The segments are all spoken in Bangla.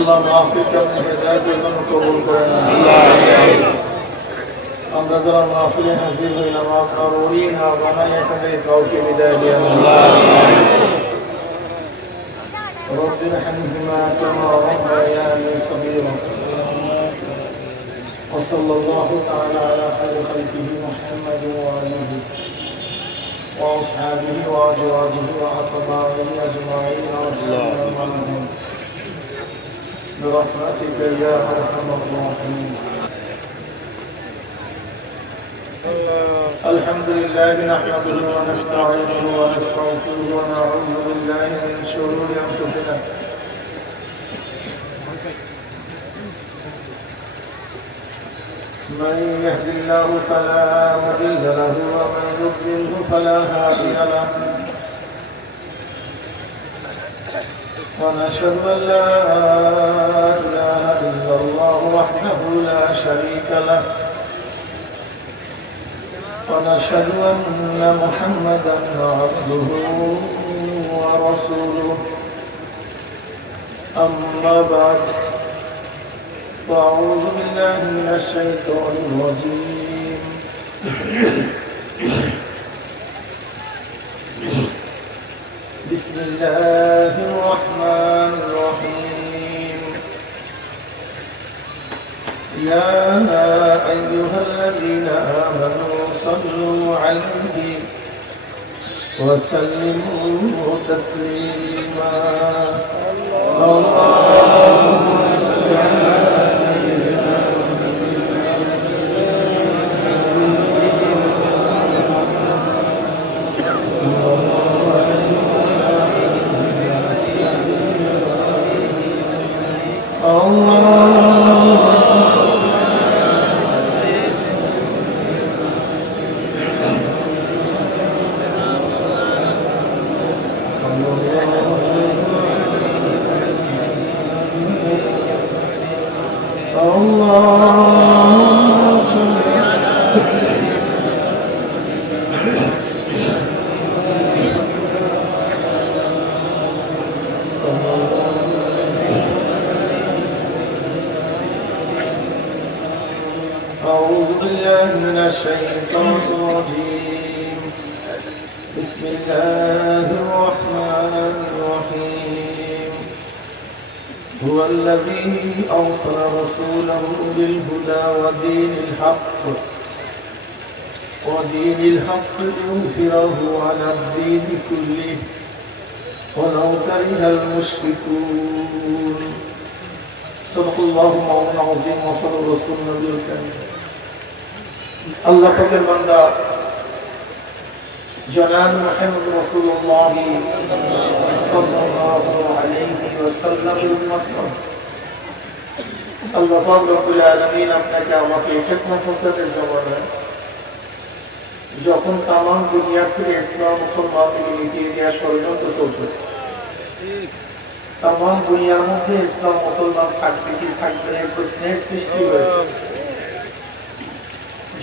আল্লাহ মাহফিলকে আপনি হেদায়েতের জন্য কবুল করেন। আমরা যারা মাহফিলে হাজির হইলাম আপনার ওই না বানাই এখান থেকে কাউকে বিদায় দিয়েন। رب ارحمهما كما ربياني صغيرا وصلى الله تعالى على خير خلقه محمد وآله وأصحابه وأزواجه وأتباعه أجمعين وارحمنا معهم برحمتك يا أرحم الراحمين. الحمد لله نحمده ونستعينه ونستغفره ونعوذ بالله من شرور أنفسنا من يهد الله فلا مضل له ومن يضلل فلا هادي له ونشهد أن لا إله إلا الله وحده لا شريك له ونشهد أن محمدا عبده ورسوله أما بعد فأعوذ بالله من الشيطان الرجيم بسم الله الرحمن الرحيم يا أيها الذين آمنوا صلوا عليه وسلموا تسليما اللهم صل على سيدنا أعوذ بالله من الشيطان الرجيم بسم الله الرحمن الرحيم هو الذي أرسل رسوله بالهدى ودين الحق ليظهره على الدين كله ولو كره المشركون صدق الله مولانا العظيم وصدق رسول النبي الكريم. আল্লাহ পাকের বান্দা জনাব মুহাম্মদ রাসূলুল্লাহ সাল্লাল্লাহু আলাইহি ওয়াসাল্লামের উম্মত আল্লাহ পাক রব্বুল আলামিন আপনাকে আমাকে হিকমত হাসানের জমানায় যখন তামাম দুনিয়া থেকে ইসলাম মুসলমানদের মিটিয়ে দেওয়া ষড়যন্ত্র চলতেছে, তামাম দুনিয়ার মধ্যে ইসলাম মুসলমান থাকবে কি থাকবে না প্রশ্নের সৃষ্টি হয়েছে।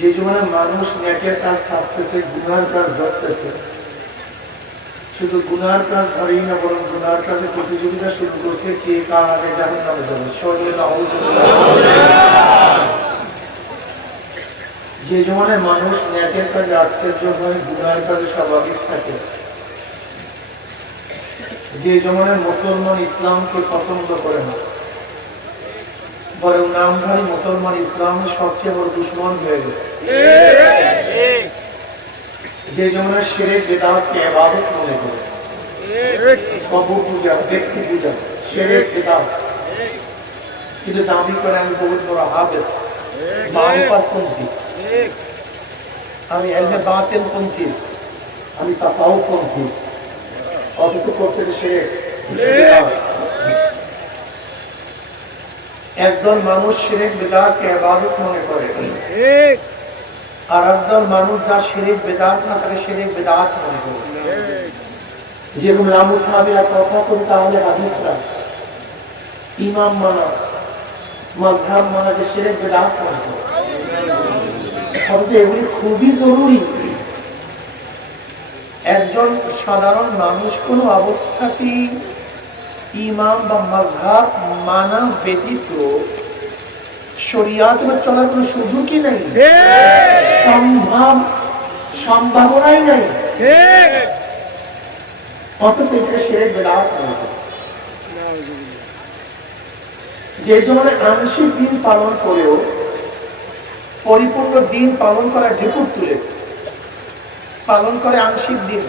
যে জমানে মানুষ নেকের কাজ ছাড়তেছে, গুনার কাজ ধরতেছে, শুধু গুনার কাজ ধরেই না বরং গুনার কাজে প্রতিযোগিতা শুরু করছে কে কার আগে জাহান্নামে যাবে। যে জমানে মানুষ নেকের কাজে আশ্চর্য হয়, গুনার কাজে স্বাভাবিক থাকে, যে জমানে মুসলমান ইসলামকে পছন্দ করে না বরং নামধারী মুসলমান ইসলামের সবচেয়ে বড় দুশ্মন হয়ে গেছে, যে জমানে শিরক বিদআতকে ইবাদত মনে করে, কবর পূজা, ব্যক্তি পূজা, শিরক বিদআত, কিন্তু দাবি করে আমি বহুত বড় হাফেজ, মারিফাতপন্থী, আমি ইলমে বাতিল পন্থী, আমি তাসাউফ পন্থী, অথচ করতেছে শিরক বিদআত। একদল মানুষ শিরক বিদআতকে ইবাদত মনে করে, আর একদল মানুষ যা শিরক বিদআত না তাকে শিরক বিদআত মনে করে। যেরকম রামুস সাহাবীরা কথা করি তাহলে হাদিসরা ইমাম মানা, মাযহাব মানা যে শিরক বিদআত মনে করে, অথচ এগুলি খুবই জরুরি। একজন সাধারণ মানুষ কোনো অবস্থাতেই ইমাম বা মাযহাব মানা ব্যতীত শরিয়াত চলার কোনো সুযোগই নেই, সম্ভাবনাই নেই। অথচ এটা শিরক বিদআত হয়েছে। যে জন্য আংশিক দিন পালন করেও পরিপূর্ণ দিন পালন করা ঢেকুর তুলে পালন করে আংশিক দিন,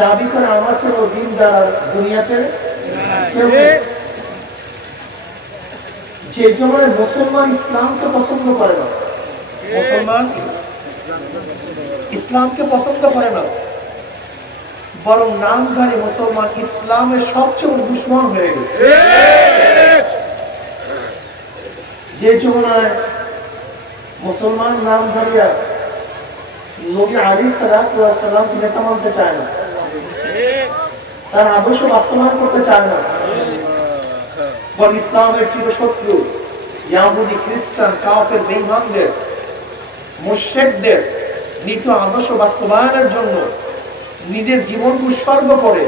দাবি করে আমার ছিল দিন যারা দুনিয়াতে কেউ। যে জমানে মুসলমান ইসলামকে পছন্দ করে না, মুসলমান ইসলামকে পছন্দ করে না, বরং নামধারী মুসলমান ইসলামের সবচেয়ে বড় দুশ্মন হয়ে গেছে। যে জমানায় মুসলমান নামধারীরা নবী আলাইহিস সালাম নেতা মানতে চায় না, তার আদর্শ বাস্তবায়ন করতে চায় না, বরং ইসলামের চিরশত্রু ইহুদি, খ্রিস্টান, কাফের, বেঈমানদের, মুশরিকদের নীতি আদর্শ বাস্তবায়নের জন্য নিজের জীবন উৎসর্গ করে,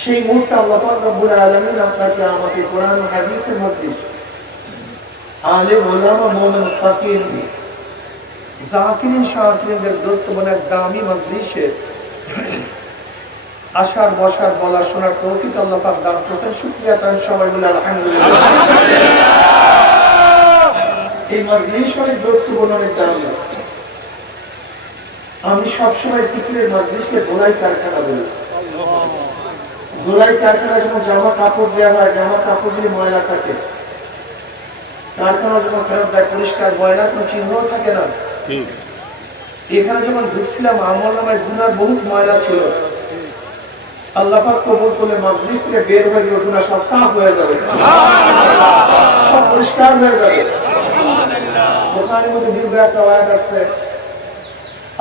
সেই মুহূর্তে আল্লাহ পাক রব্বুল আলামিন আপনাকে আমাকে কোরআন ও হাদিসের মধ্যে আলেম, উলামা, মুমিন, ফাকির, জাকিরিন, শাকিরিনদের গুরুত্বপূর্ণ এক দামি মজলিসে আসার, বসার, বলার, শোনার তৌফিক আল্লাহ পাক দান করেছেন। শুকরিয়া তান সবাই বলে আলহামদুলিল্লাহ। এই মজলিস অনেক গুরুত্বপূর্ণ, অনেক দামি। আমি সবসময় জিকিরের মজলিসকে ধোলাই কারখানা বলি। ধোলাই কারখানা যখন জামা কাপড় দেওয়া হয়, জামা কাপড়গুলি ময়লা থাকে, কারখানা যখন ফেরত দেয় পরিষ্কার, ময়লা কোনো চিহ্ন থাকে না। এখানে যখন ঢুকছিলাম আমল নামায় গুনার বহুত ময়লা ছিল, আল্লাহ পাক কবুল করলে মজলিস থেকে বের হয়ে গেলে গুনাহ সব সাফ হয়ে যাবে, সব পরিষ্কার হয়ে যাবে। বুখারীর মধ্যে দীর্ঘ একটা আয়াত আছে,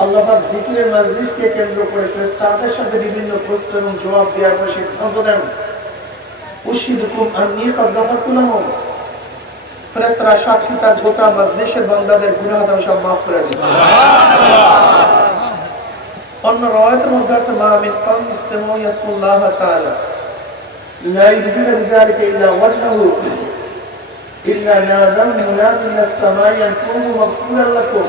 আল্লাহ পাক জিকিরের মজলিসকে কেন্দ্র করে ফেরেশতাদের সাথে বিভিন্ন প্রশ্ন এবং জবাব দেওয়ার পরে সিদ্ধান্ত দেন, উশহিদুকুম আন্নী ক্বাদ গাফারতু লাহুম, ফেরেশতারা সাক্ষী তার গোটা মজলিসের বান্দাদের গুনাহ আমি সব মাফ করে দিই। অন্য রাওয়ায়াতের মধ্যে আছে, মা মিন কওম ইসতামু ইয়াসকুল্লাহ তাআলা লা ইউরিদুনা বিযালিকা ইল্লা ওয়াজহাহু ইল্লা নাদাম মুনাদি মিনাস সামাই আন কুনু মাগফুরান লাকুম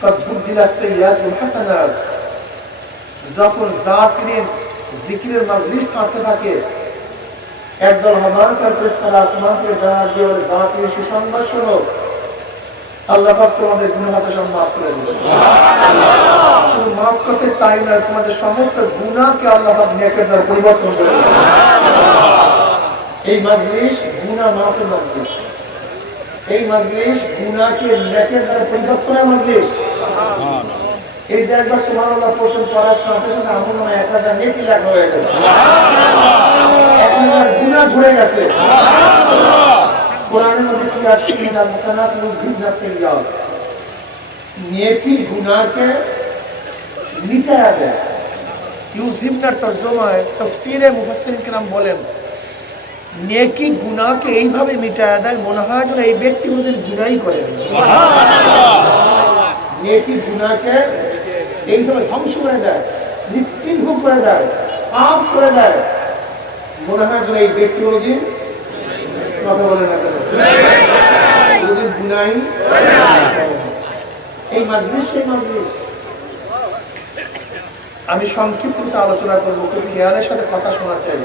ক্বাদ বুদ্দিলাস সাইয়্যাতুল হাসানাত। যখন জাকিরিন জিকিরের মজলিস থাকতে থাকে, একদল হামানকার ফেরেশতারা আসমান থেকে ডাক দিয়ে বলে, জাকির সুসংবাদ শোনো, আল্লাহ পাক তোমাদের গুনাহ সব মাফ করে দিবেন। সুবহানাল্লাহ। শুধু মাফ করতে তাই না, তোমাদের সমস্ত গুনাহকে আল্লাহ পাক নেকের দ্বারা পরিবর্তন করে দিবেন। সুবহানাল্লাহ। এই মজলিস গুনাহ মাফের মজলিস, এই মজলিস গুনাহকে নেকের দ্বারা পরিবর্তনের মজলিস। সুবহানাল্লাহ। এই যে একবার সুবহানাল্লাহ পড়তে পড়ার সাথে সাথে আমলনামায় 1000 নেকি লেখা হয়ে গেছে। সুবহানাল্লাহ। 1000 গুনাহ ঝরে গেছে। সুবহানাল্লাহ। কোরআনের মধ্যে কি আছে, ইন্নাল হাসানাতু ইউযহিবনা সাইয়্যাত, নেকি গুনাহকে মিটায়া দেয়। ইউযহিবনার তরজমায় তাফসীরে মুফাসসিরিন কিরাম বলেন, নেকি গুনাহকে এইভাবে মিটায়া দেয় মনে হয় যেন এই ব্যক্তি কোনোদিন গুনাহই করেনি। সুবহানাল্লাহ। নেকি গুনাহকে এইভাবে ধ্বংস করে দেয়, নিশ্চিহ্ন করে দেয়, সাফ করে দেয়, মনে হয় যেন এই ব্যক্তি কোনোদিন কথা বলে না কেন, কোনোদিন গুনাহই করে না। এই মজলিস সেই মজলিস। আমি সংক্ষিপ্ত কিছু আলোচনা করবো, কিন্তু খেয়ালের সাথে কথা শোনা চাই।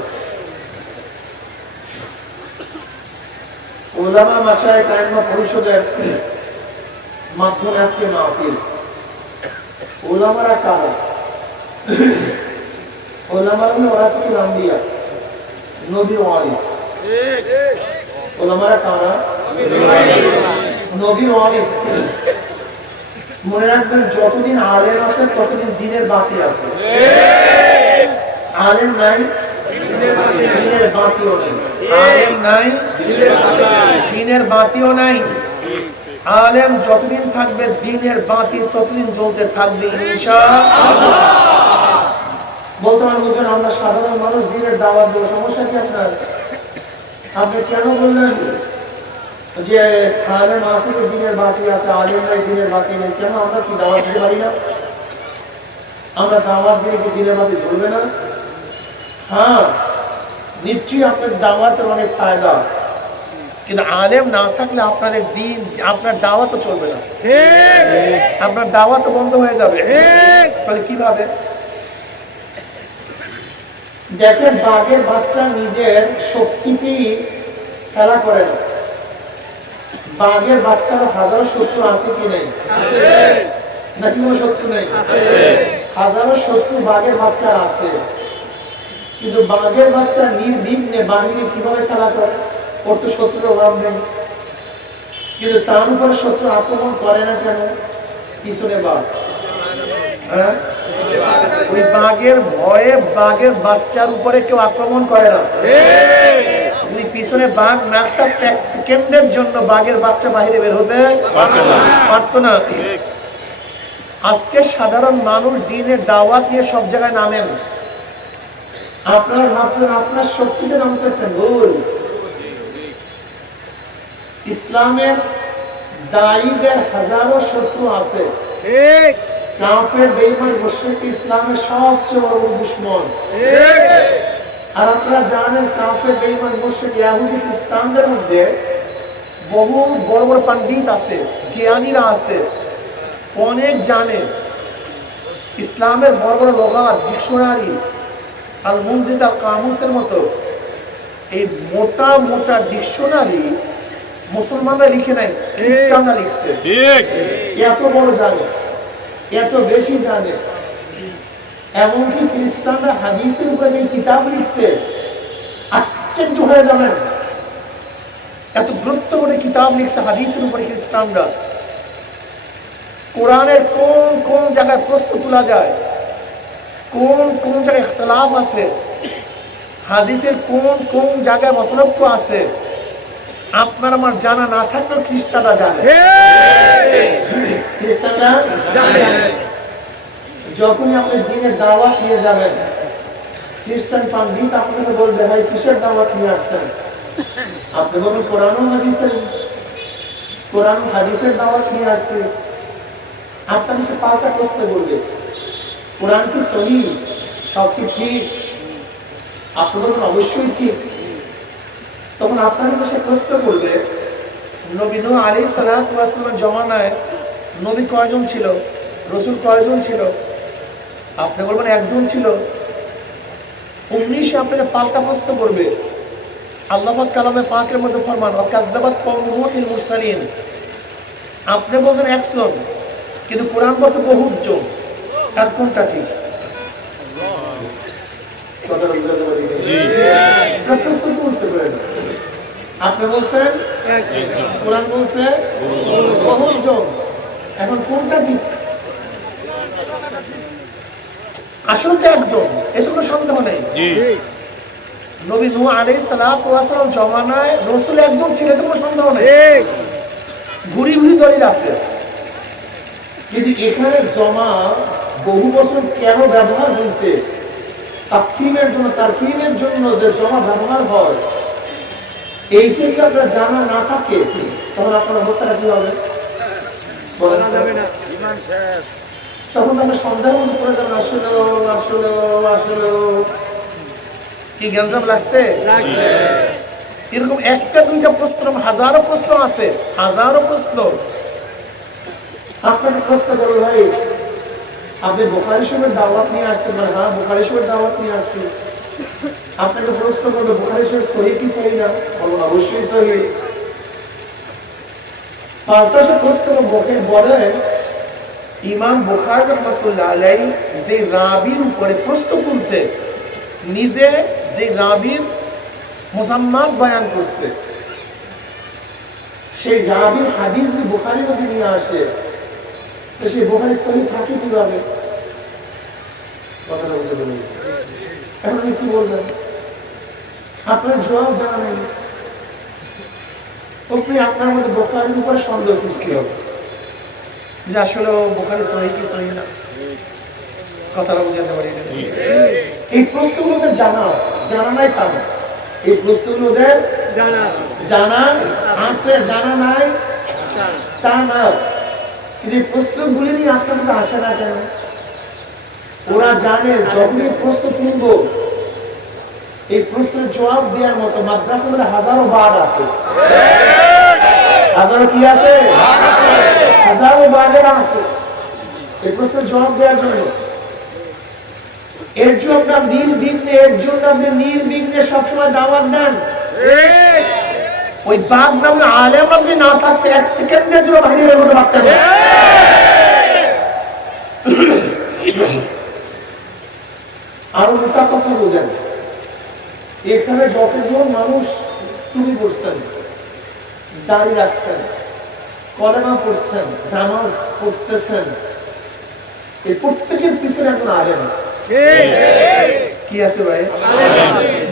উলামা মাশায়েখ আইম্মা পরিষদের মাধ্যমে আজকে মাহফিল। উলামারা কারা? উলামারা হলো ওয়ারাসাতুল আম্বিয়া, নবীর ওয়ারিস। উলামারা কারা? নবীর ওয়ারিস। মনে রাখবেন, যতদিন আলেম আছে ততদিন দ্বীনের বাতি আছে। আলেম নাই, দ্বীনের বাতিও নেই। আলেম নাই, দ্বীনের বাতিও নাই। আলেম যতদিন থাকবে, দ্বীনের বাতি ততদিন জ্বলতে থাকবে ইনশাআল্লাহ। বলতে পারেন, বুঝলেন, আমরা সাধারণ মানুষ দ্বীনের দাওয়াত দেব, সমস্যা কি আপনার? আপনি কেন বললেন যে আলেম আছে তো দ্বীনের বাতি আছে, আলেম নাই, দ্বীনের বাতি নেই? কেন আমরা কি দাওয়াত দিতে পারি না? আমরা দাওয়াত দিয়ে কি দিনের মাঝে চলবে না? হ্যাঁ, নিশ্চয়ই আপনার দাওয়াতের অনেক ফায়দা, কিন্তু আলেম না থাকলে আপনাদের দিন, আপনার দাওয়াতও চলবে না, আপনার দাওয়াতও বন্ধ হয়ে যাবে। তাহলে কিভাবে? দেখেন, বাঘের বাচ্চা নিজের শক্তিতেই খেলা করে না। বাঘের বাচ্চার হাজারো শত্রু আছে কি নেই? নাকি কোনো শত্রু নেই? হাজারো শত্রু বাঘের বাচ্চা আছে, কিন্তু বাঘের বাচ্চা নির্বিঘ্নে বাহিরে কিভাবে খেলা করে? ওর তো শত্রুর অভাব নেই, কিন্তু তার উপরে শত্রু আক্রমণ করে না কেন? পিছনে বাঘ, হ্যাঁ, ওই বাঘের ভয়ে বাঘের বাচ্চার উপরে কেউ আক্রমণ করে না। যদি পিছনে বাঘ না থাকতো, এক সেকেন্ডের জন্য বাঘের বাচ্চা বাহিরে বের হতে পারতো না। আজকে সাধারণ মানুষ দিনের দাওয়াত নিয়ে সব জায়গায় নামেন, আপনারা ভাবছেন আপনার শক্তিতে নামতেছেন, ভুল। ইসলামের দায়ীদের হাজারো শত্রু আছে, কাফের বেঈমান মুশরিক ইসলামের সবচেয়ে বড় দুশমন। আর আপনারা জানেন, কাফের বেঈমান মুশরিক ইহুদি খ্রিস্টানদের মধ্যে বহু বড় বড় পণ্ডিত আছে, জ্ঞানীরা আছে, অনেক জানে। ইসলামের বড় বড় লগাত, ডিকশনারি, আল মুনজিদ আল কামুসের মতো এই মোটা মোটা ডিকশনারি মুসলমানরা লিখে নাই, খ্রিস্টানরা লিখছে। এত বড় জানে, এত বেশি জানে। এমনকি খ্রিস্টানরা হাদিসের উপরে যে কিতাব লিখছে, আশ্চর্য হয়ে যাবেন, এত গুরুত্বপূর্ণ কিতাব লিখছে হাদিসের উপরে খ্রিস্টানরা। কোরআনের কোন কোন জায়গায় প্রশ্ন তোলা যায়, কোন কোন জায়গায় ইখতিলাফ আছে, হাদিসের কোন কোন জায়গায় মতলব্য আছে, আপনার আমার জানা না থাকলেও খ্রিস্টানরা জানে। খ্রিস্টানরা জানে। যখনই আপনি দিনের দাওয়াত নিয়ে যাবেন, খ্রিস্টান পণ্ডিত আপনার কাছে বলবে, ভাই কিসের দাওয়াত নিয়ে আসছেন? আপনি বলবেন কোরআন হাদিসের দাওয়াত নিয়ে আসছে। আপনার কাছে পাল্টা প্রশ্ন করবে, কোরআন কি সহিহ, সব কি ঠিক? আপনি বলবেন অবশ্যই ঠিক। তখন আপনার কাছে সে প্রশ্ন করবে, নবী নূহ আলাইহিস সালাতু ওয়াস সালামের জমানায় নবী কয়জন ছিল, রাসূল কয়জন ছিল? আপনি বলবেন একজন ছিল। অমনি সে আপনাকে পাল্টা প্রশ্ন করবে। আল্লাহ পাক কালামে পাকের মধ্যে ফরমান, ওয়াকাযযাবাত কওমু নূহিল মুরসালিন। আপনি বলছেন একজন, কিন্তু কোরআন বলছে বহুজন। আর কোনটা ঠিক? আপনি বলছেন কোরআন বলছে বহুজন, এখন কোনটা ঠিক? আসলে তো একজন, এতে কোনো সন্দেহ নেই। নবী নূহ আলাইহিস সালাতু ওয়াস সালাম জমানায় রাসূল একজন ছিল, এতে কোনো সন্দেহ নেই। ঘুরি ঘুরি দলিল আছে, কিন্তু এখানে জমা বহু বছর কেন ব্যবহার হয়েছে? তারকিমের জন্য যে জমা ব্যবহার হয়, এইটা যদি আপনার জানা না থাকে, তখন আপনার অবস্থাটা কি হবে? তখন আপনার সন্দেহের মধ্যে পড়ে যাবেন, আসলে আসলে আসলে কি গ্যাঞ্জাম লাগছে। এরকম একটা দুইটা প্রশ্ন, হাজারো প্রশ্ন আছে, হাজারো প্রশ্ন। আপনাকে প্রশ্ন করো, ভাই আপনি বুখারী শরীফের দাওয়াত নিয়ে আসছেন? মানে হ্যাঁ, বুখারী শরীফের দাওয়াত নিয়ে আসছি। আপনাকে প্রশ্ন করবে, বুখারী শরীফ সহিহ কি সহিহ না? বলুন অবশ্যই সহিহ। পাল্টা সে প্রশ্ন বলেন, ইমাম বুখারী রাহমাতুল্লাহ আলাইহি যে রাবীর উপরে প্রশ্ন তুলছে, নিজে যে রাবীর মুসাম্মাত বয়ান করছে, সেই রাবীর হাদিস যদি বুখারীর মধ্যে নিয়ে আসে, তো সেই বুখারী সহিহ থাকে কিভাবে? কথাটা বুঝতে পারলেন? এখন আপনি কি বলবেন? আপনার জবাব জানা নেই। আপনি আপনার মধ্যে বুখারীর উপরে সন্দেহ সৃষ্টি হবে যে আসলে বুখারী সহিহ কি সহিহ না। কথাটা বুঝাতে পারি না। এই প্রশ্নগুলো ওদের জানা আছে, জানা নাই তা না। এই প্রশ্নগুলো ওদের জানা আছে, জানা নাই তা না। কিন্তু এই প্রশ্নগুলি নিয়ে আপনার কাছে আসে না কেন? ওরা জানে যখনই প্রশ্ন তুলব এই প্রশ্নের জবাব দেওয়ার মতো মাদ্রাসার মধ্যে হাজারো বাদ আছে, হাজারো কি আছে, হাজারো বাগের আছে এই প্রশ্নের জবাব দেওয়ার জন্য। এর জন্য নির্বিঘ্নে, এর জন্য আপনি নির্বিঘ্নে সবসময় দাওয়াত দেন। ওই বাঘ নামে আলেম যদি না থাকতে এক সেকেন্ডের জন্য বাহিনী বের করতে পারতেন না। আরো মোটা কথা বোঝেন, এখানে যতজন মানুষ টুপি পড়ছেন, দাড়ি রাখছেন, কলেমা পড়ছেন, নামাজ পড়তেছেন, এই প্রত্যেকের পিছনে একজন আলেম আছে। কি আছে ভাই?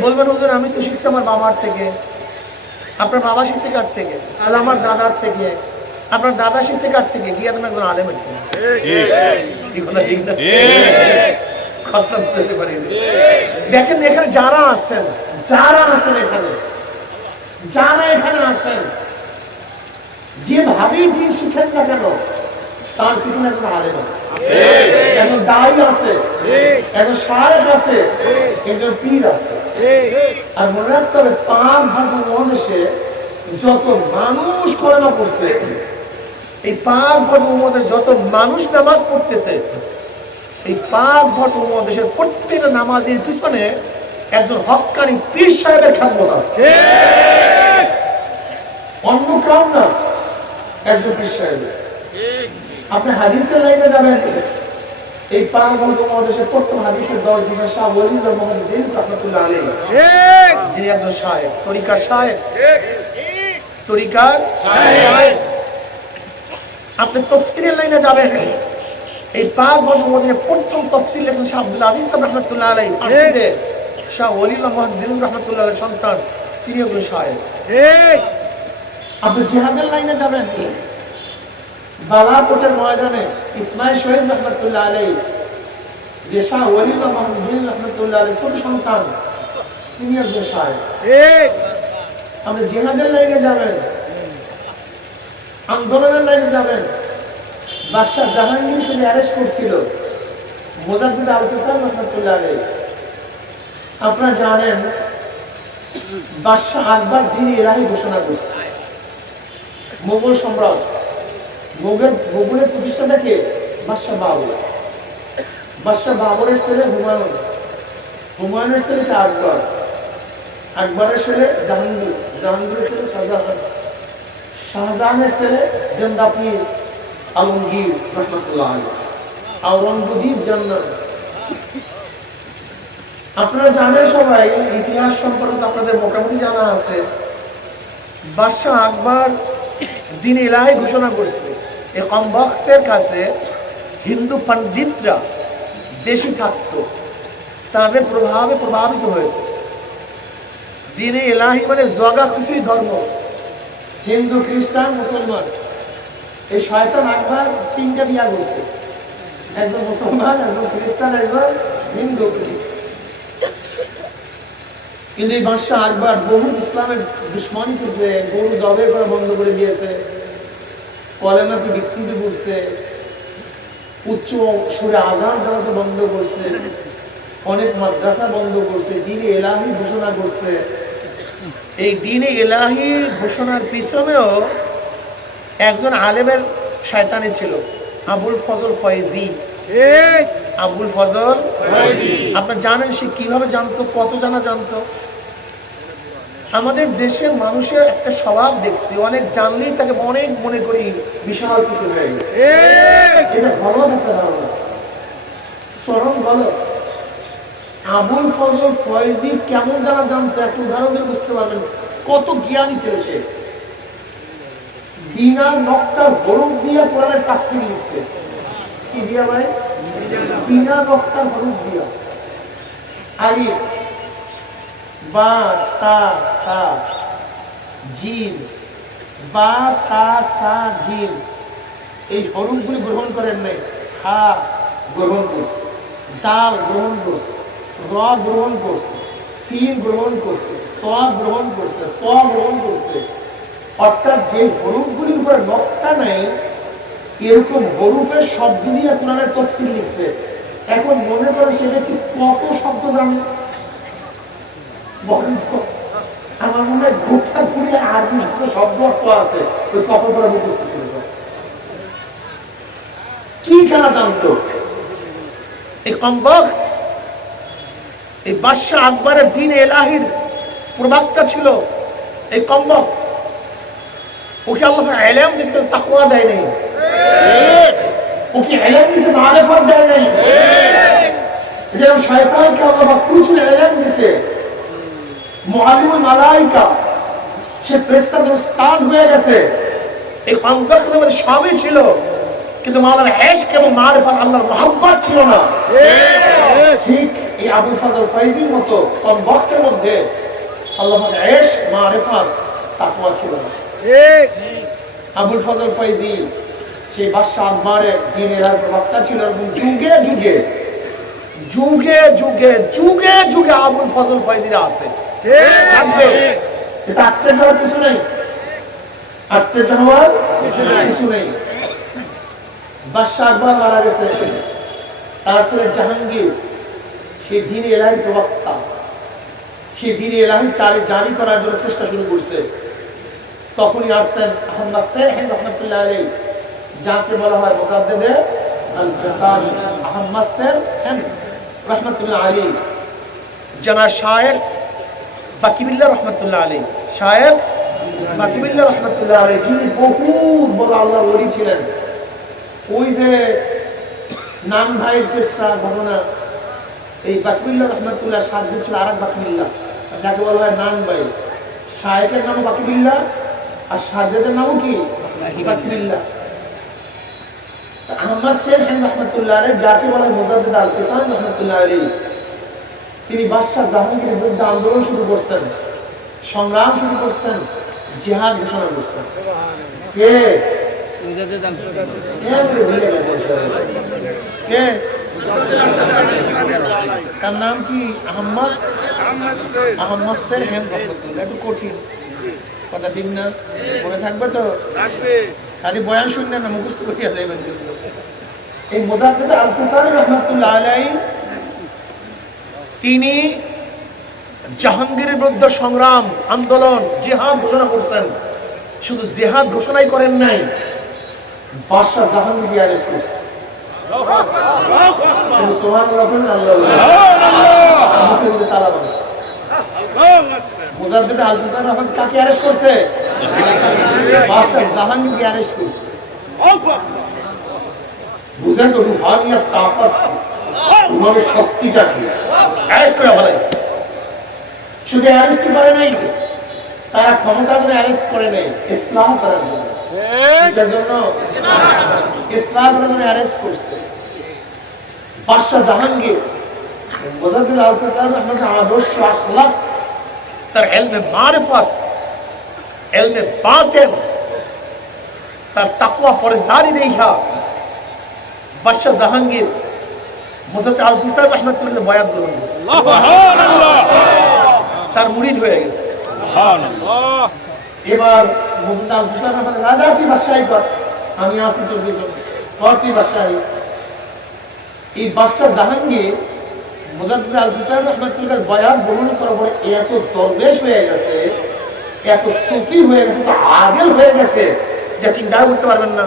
বলবেন হুজুর আমি তো শিখছি আমার বাবার থেকে, আপনার বাবা শিখছে কার থেকে, আর আমার দাদার থেকে, আপনার দাদা শিখছে কার থেকে, গিয়ে আপনি একজন আলেমের থেকে। দেখেন এখানে যারা আছেন, যারা আছেন এখানে, যারা এখানে আছেন, যেভাবেই দিন শিখেন না কেন তার পিছনে একজন আলেম আছে, একজন দায়ী আছে, একজন শায়েখ আছে, একজন পীর আছে। আর মনে রাখতে হবে পাক ভারত মহাদেশে যত মানুষ কলেমা পড়ছে, এই পাক ভারত মহাদেশে যত মানুষ নামাজ পড়তেছে, এই পাক ভারত মহাদেশের প্রত্যেকটা নামাজের পিছনে একজন হক্কানি পীর সাহেবের খেদমত আছে, অন্য কাউ না, একজন পীর সাহেবের। আপনি হাদিসের লাইনে যাবেন, এই পাক ভারত মহাদেশের প্রথম হাদিসের দল দিয়েছেন শাহ ওয়ালিউল্লাহ মুহাম্মদ দিন রাহমাতুল্লাহ আলাইহি, যিনি একজন শায়েখ, তরিকার শায়েখ, তরিকার শায়েখ। আপনি তাফসীরের লাইনে যাবেন, এই পাক ভারত মহাদেশের প্রথম তাফসীর লিখেছেন শাহ আব্দুল আজিজ রাহমাতুল্লাহ আলাইহি, ফার্সিতে শাহ ওয়ালিউল্লাহ মুহাম্মদ দিন রাহমাতুল্লাহ আলাইহির সন্তান, তিনি একজন শায়েখ। আপনি জিহাদের লাইনে যাবেন, বালাকোটের ময়দানে ইসমাইল শহীদ রহমতুল্লাহ আলাইহি, যে শাহ ওয়ালিউল্লাহ মুহাম্মদ দিন রহমতুল্লাহ আলাইহির ছোট সন্তান, তিনি একজন শায়েখ। আপনি জিহাদের লাইনে যাবেন, আন্দোলনের লাইনে যাবেন, বাদশাহ জাহাঙ্গীরকে যে অ্যারেস্ট করছিল মুজাদ্দিদ আল-কিসান রহমতুল্লাহ আলাইহি, আপনারা জানেন বাদশাহ আকবর দ্বীন ইলাহি ঘোষণা করছে। মোগল সম্রাট, মোগলের প্রতিষ্ঠা দেখে বাদশাহ বাবর, বাদশাহ বাবরের ছেলে হুমায়ুন, হুমায়ুনের ছেলে আকবর, আকবরের ছেলে জাহাঙ্গীর, জাহাঙ্গীরের ছেলে শাহজাহান, শাহজাহানের ছেলে জেন্দাপীর আলমগীর রহমতুল্লাহ আলাইহি, আওরঙ্গজেব জান্নাত। আপনারা জানেন সবাই, ইতিহাস সম্পর্কে আপনাদের মোটামুটি জানা আছে। বাদশাহ আকবর দ্বীন ইলাহি ঘোষণা করছে, এই কমবখতের কাছে হিন্দু পণ্ডিতরা দেশি থাকতো, তাদের প্রভাবে প্রভাবিত হয়েছে। দ্বীন ইলাহি মানে জগা খুশি ধর্ম, হিন্দু, খ্রিস্টান, মুসলমান। এই শয়তান আকবর তিনটা বিয়া করছে, একজন মুসলমান, একজন খ্রিস্টান, একজন হিন্দু। কিন্তু এই বাদশাহ আকবর বহুত ইসলামের দুশ্মনী করছে, গরু জবের করা বন্ধ করে দিয়েছে, কলেমাকে বিকৃতি করছে, উচ্চ সুরে আজান জানাতে বন্ধ করছে, অনেক মাদ্রাসা বন্ধ করছে, দ্বীন ইলাহি ঘোষণা করছে। এই দ্বীন ইলাহি ঘোষণার পিছনেও একজন আলেমের শয়তানি ছিল, আবুল ফজল ফয়েজি। আবুল ফজল ফয়েজি আপনারা জানেন সে কিভাবে জানতো, কত জানা জানতো। আমাদের দেশের মানুষের একটা স্বভাব দেখছি, অনেক জানলেই তাকে অনেক মনে করি বিশাল কিছু হয়ে গেছে। এটা গলত একটা ধারণা, চরম গলত। আবুল ফজল ফয়েজি কেমন জানা জানতো, একটা উদাহরণ দিয়ে বুঝতে পারবেন কত জ্ঞানী ছিল সে। বিনা নক্তার হরফ দিয়া কোরআনের তাফসীর লিখছে। কি দিয়া ভাই? বিনা নক্তার হরফ দিয়া। আলিফ, বা, তা, সা, জিম, বা, তা, সা, জিম, এই হরফগুলি গ্রহণ করেন নাই। হা গ্রহণ করছে, দাল গ্রহণ করছে, র গ্রহণ করছে, সিন গ্রহণ করছে, স গ্রহণ করছে, ত গ্রহণ করছে। অর্থাৎ যে হরফগুলির উপরে নকতা নাই, এরকম হরফের শব্দ দিয়ে কোরআনের তাফসীর লিখছে। এখন মনে করে সে ব্যক্তি কত শব্দ জানে বলেন তো। আমার মনে হয় ঘুরটা ঘুরে আরবি শব্দ অর্থ আছে ওই কত করে মুখস্থ ছিল, কি খেলা জানতো এই কমবক। এই বাদশাহ আকবরের দ্বীন এলাহির প্রবক্তা ছিল এই কমবক। ওকে আল্লাহ ইলম দিয়েছে, তাকওয়া দেয় নাই। ওকে ইলম দিয়েছে, মারিফত দেয় নাই। যেমন শয়তানকে আল্লাহ প্রচুর ইলম দিয়েছে, মুআল্লিমুল মালায়েকা, সে ফেরেশতাদের উস্তাদ হয়ে গেছে। এই কমবক নামের সবই ছিল, কিন্তু মাওলানা ইশক এবং মারিফত আল্লাহর মহব্বত ছিল না। ঠিক এই আবুল ফজল ফয়জির মতো কমবকের মধ্যে আল্লাহর ইশক মারিফত তাকওয়া ছিল না। আবুল ফজল ফয়জি সেই বাদশাহ আকবরের দ্বীনের প্রবক্তা ছিল এবং যুগে যুগে যুগে যুগে যুগে যুগে আবুল ফজল ফয়জিরা আছে। এটা আশ্চর্য হওয়ার কিছু নেই, আশ্চর্য হওয়ার কিছু নেই। বাদশাহ আকবর মারা গেছে, তার ছেলে জাহাঙ্গীর সেই দ্বীন এলাহির প্রবক্তা, সেই দ্বীন এলাহি জারি করার জন্য চেষ্টা শুরু করছে। তখনই আসছেন আহমদ সেরহেন রহমতুল্লাহ আলাইহি, যাকে বলা হয় মুজাদ্দিদে আল ফিসাস আহমদ সেরহেন রহমতুল্লাহ আলাইহি, জানা শায়ের বাকিবিল্লাহ রহমতুল্লাহ আলাইহি, শায়ের বাকিবিল্লাহ রহমতুল্লাহ আলাইহি, যিনি বহুত বড় আল্লাহর ওলি ছিলেন। ওই যে নাম ভাইয়ের কিসসা ঘটনা, এই বাকিবিল্লাহ রহমতুল্লাহ সাধ্য ছিল আরেক বাকিবিল্লাহ, যাকে বলা হয় নাম ভাই। শায়েকের নাম বাকিবিল্লাহ আর সাজ্জাদের নামও কি বাকিবিল্লাহ। আহমদ সেরহেন রহমতুল্লাহ আলাইহি, যাকে বলা হয় মুজাদ্দিদ আল ফিসান রহমতুল্লাহ আলাইহি, তিনি বাদশাহ জাহাঙ্গীরের বিরুদ্ধে আন্দোলন শুরু করছেন, সংগ্রাম শুরু করছেন, জিহাদ ঘোষণা করছেন। কে? তার নাম কি? আহমদ সেরহেন রহমতুল্লাহ। একটু কঠিন কথা, ঠিক না? মনে থাকবে তো? খালি বয়ান শুনলেন না, মুখস্থ করিয়া যাইবেন। এই মুজাদ্দিদ আল ফিসান রহমতুল্লাহ আলাইহি তিনি জাহাঙ্গীরের বিরুদ্ধে সংগ্রাম, আন্দোলন, জিহাদ ঘোষণা করছেন। শুধু জিহাদ ঘোষণাই করেন নাই, বাদশাহ জাহাঙ্গীর অ্যারেস্ট করছে। মুজাদ্দিদ আল ফিসান রহমান কাকে অ্যারেস্ট করছে? বাদশাহ জাহাঙ্গীরকে অ্যারেস্ট করছে। বুঝেন তো রুহানিয়াত তাকাত, রুহানি শক্তিটা কি? অ্যারেস্ট করে ফেলাইছে। শুধু অ্যারেস্ট করে নাই, তারা ক্ষমতার জন্য অ্যারেস্ট করে নেই, ইসলাম করার জন্য, ইসলাম করার জন্য অ্যারেস্ট করছে। বাদশাহ জাহাঙ্গীর মুজাদ্দিদ আল ফিসান রহমানের আদর্শ, আখলাক, তার ইলমে মারিফত, ইলমে বাতিন, তার তাকওয়া পরহেজগারি দেখা বাদশাহ জাহাঙ্গীর মুজাদ্দিদ আল ফিসান রহমাতুল্লাহ বয়াত গ্রহণ করছে। সুবহানাল্লাহ, তার মুরিদ হয়ে গেছে। সুবহানাল্লাহ। এবার মুজাদ্দিদ আল ফিসান রহমাতুল্লাহ, রাজা কি বাদশাহী কর, আমি আছি তোর পিছনে, কর তুই বাদশাহী। এই বাদশাহ জাহাঙ্গীর মুজাদ্দিদ আল ফিসান রহমাতুল্লাহ বয়াত গ্রহণ করার পরে এত দরবেশ হয়ে গেছে, এত সুফি হয়ে গেছে, তো আদেল হয়ে গেছে যে চিন্তা করতে পারবেন না।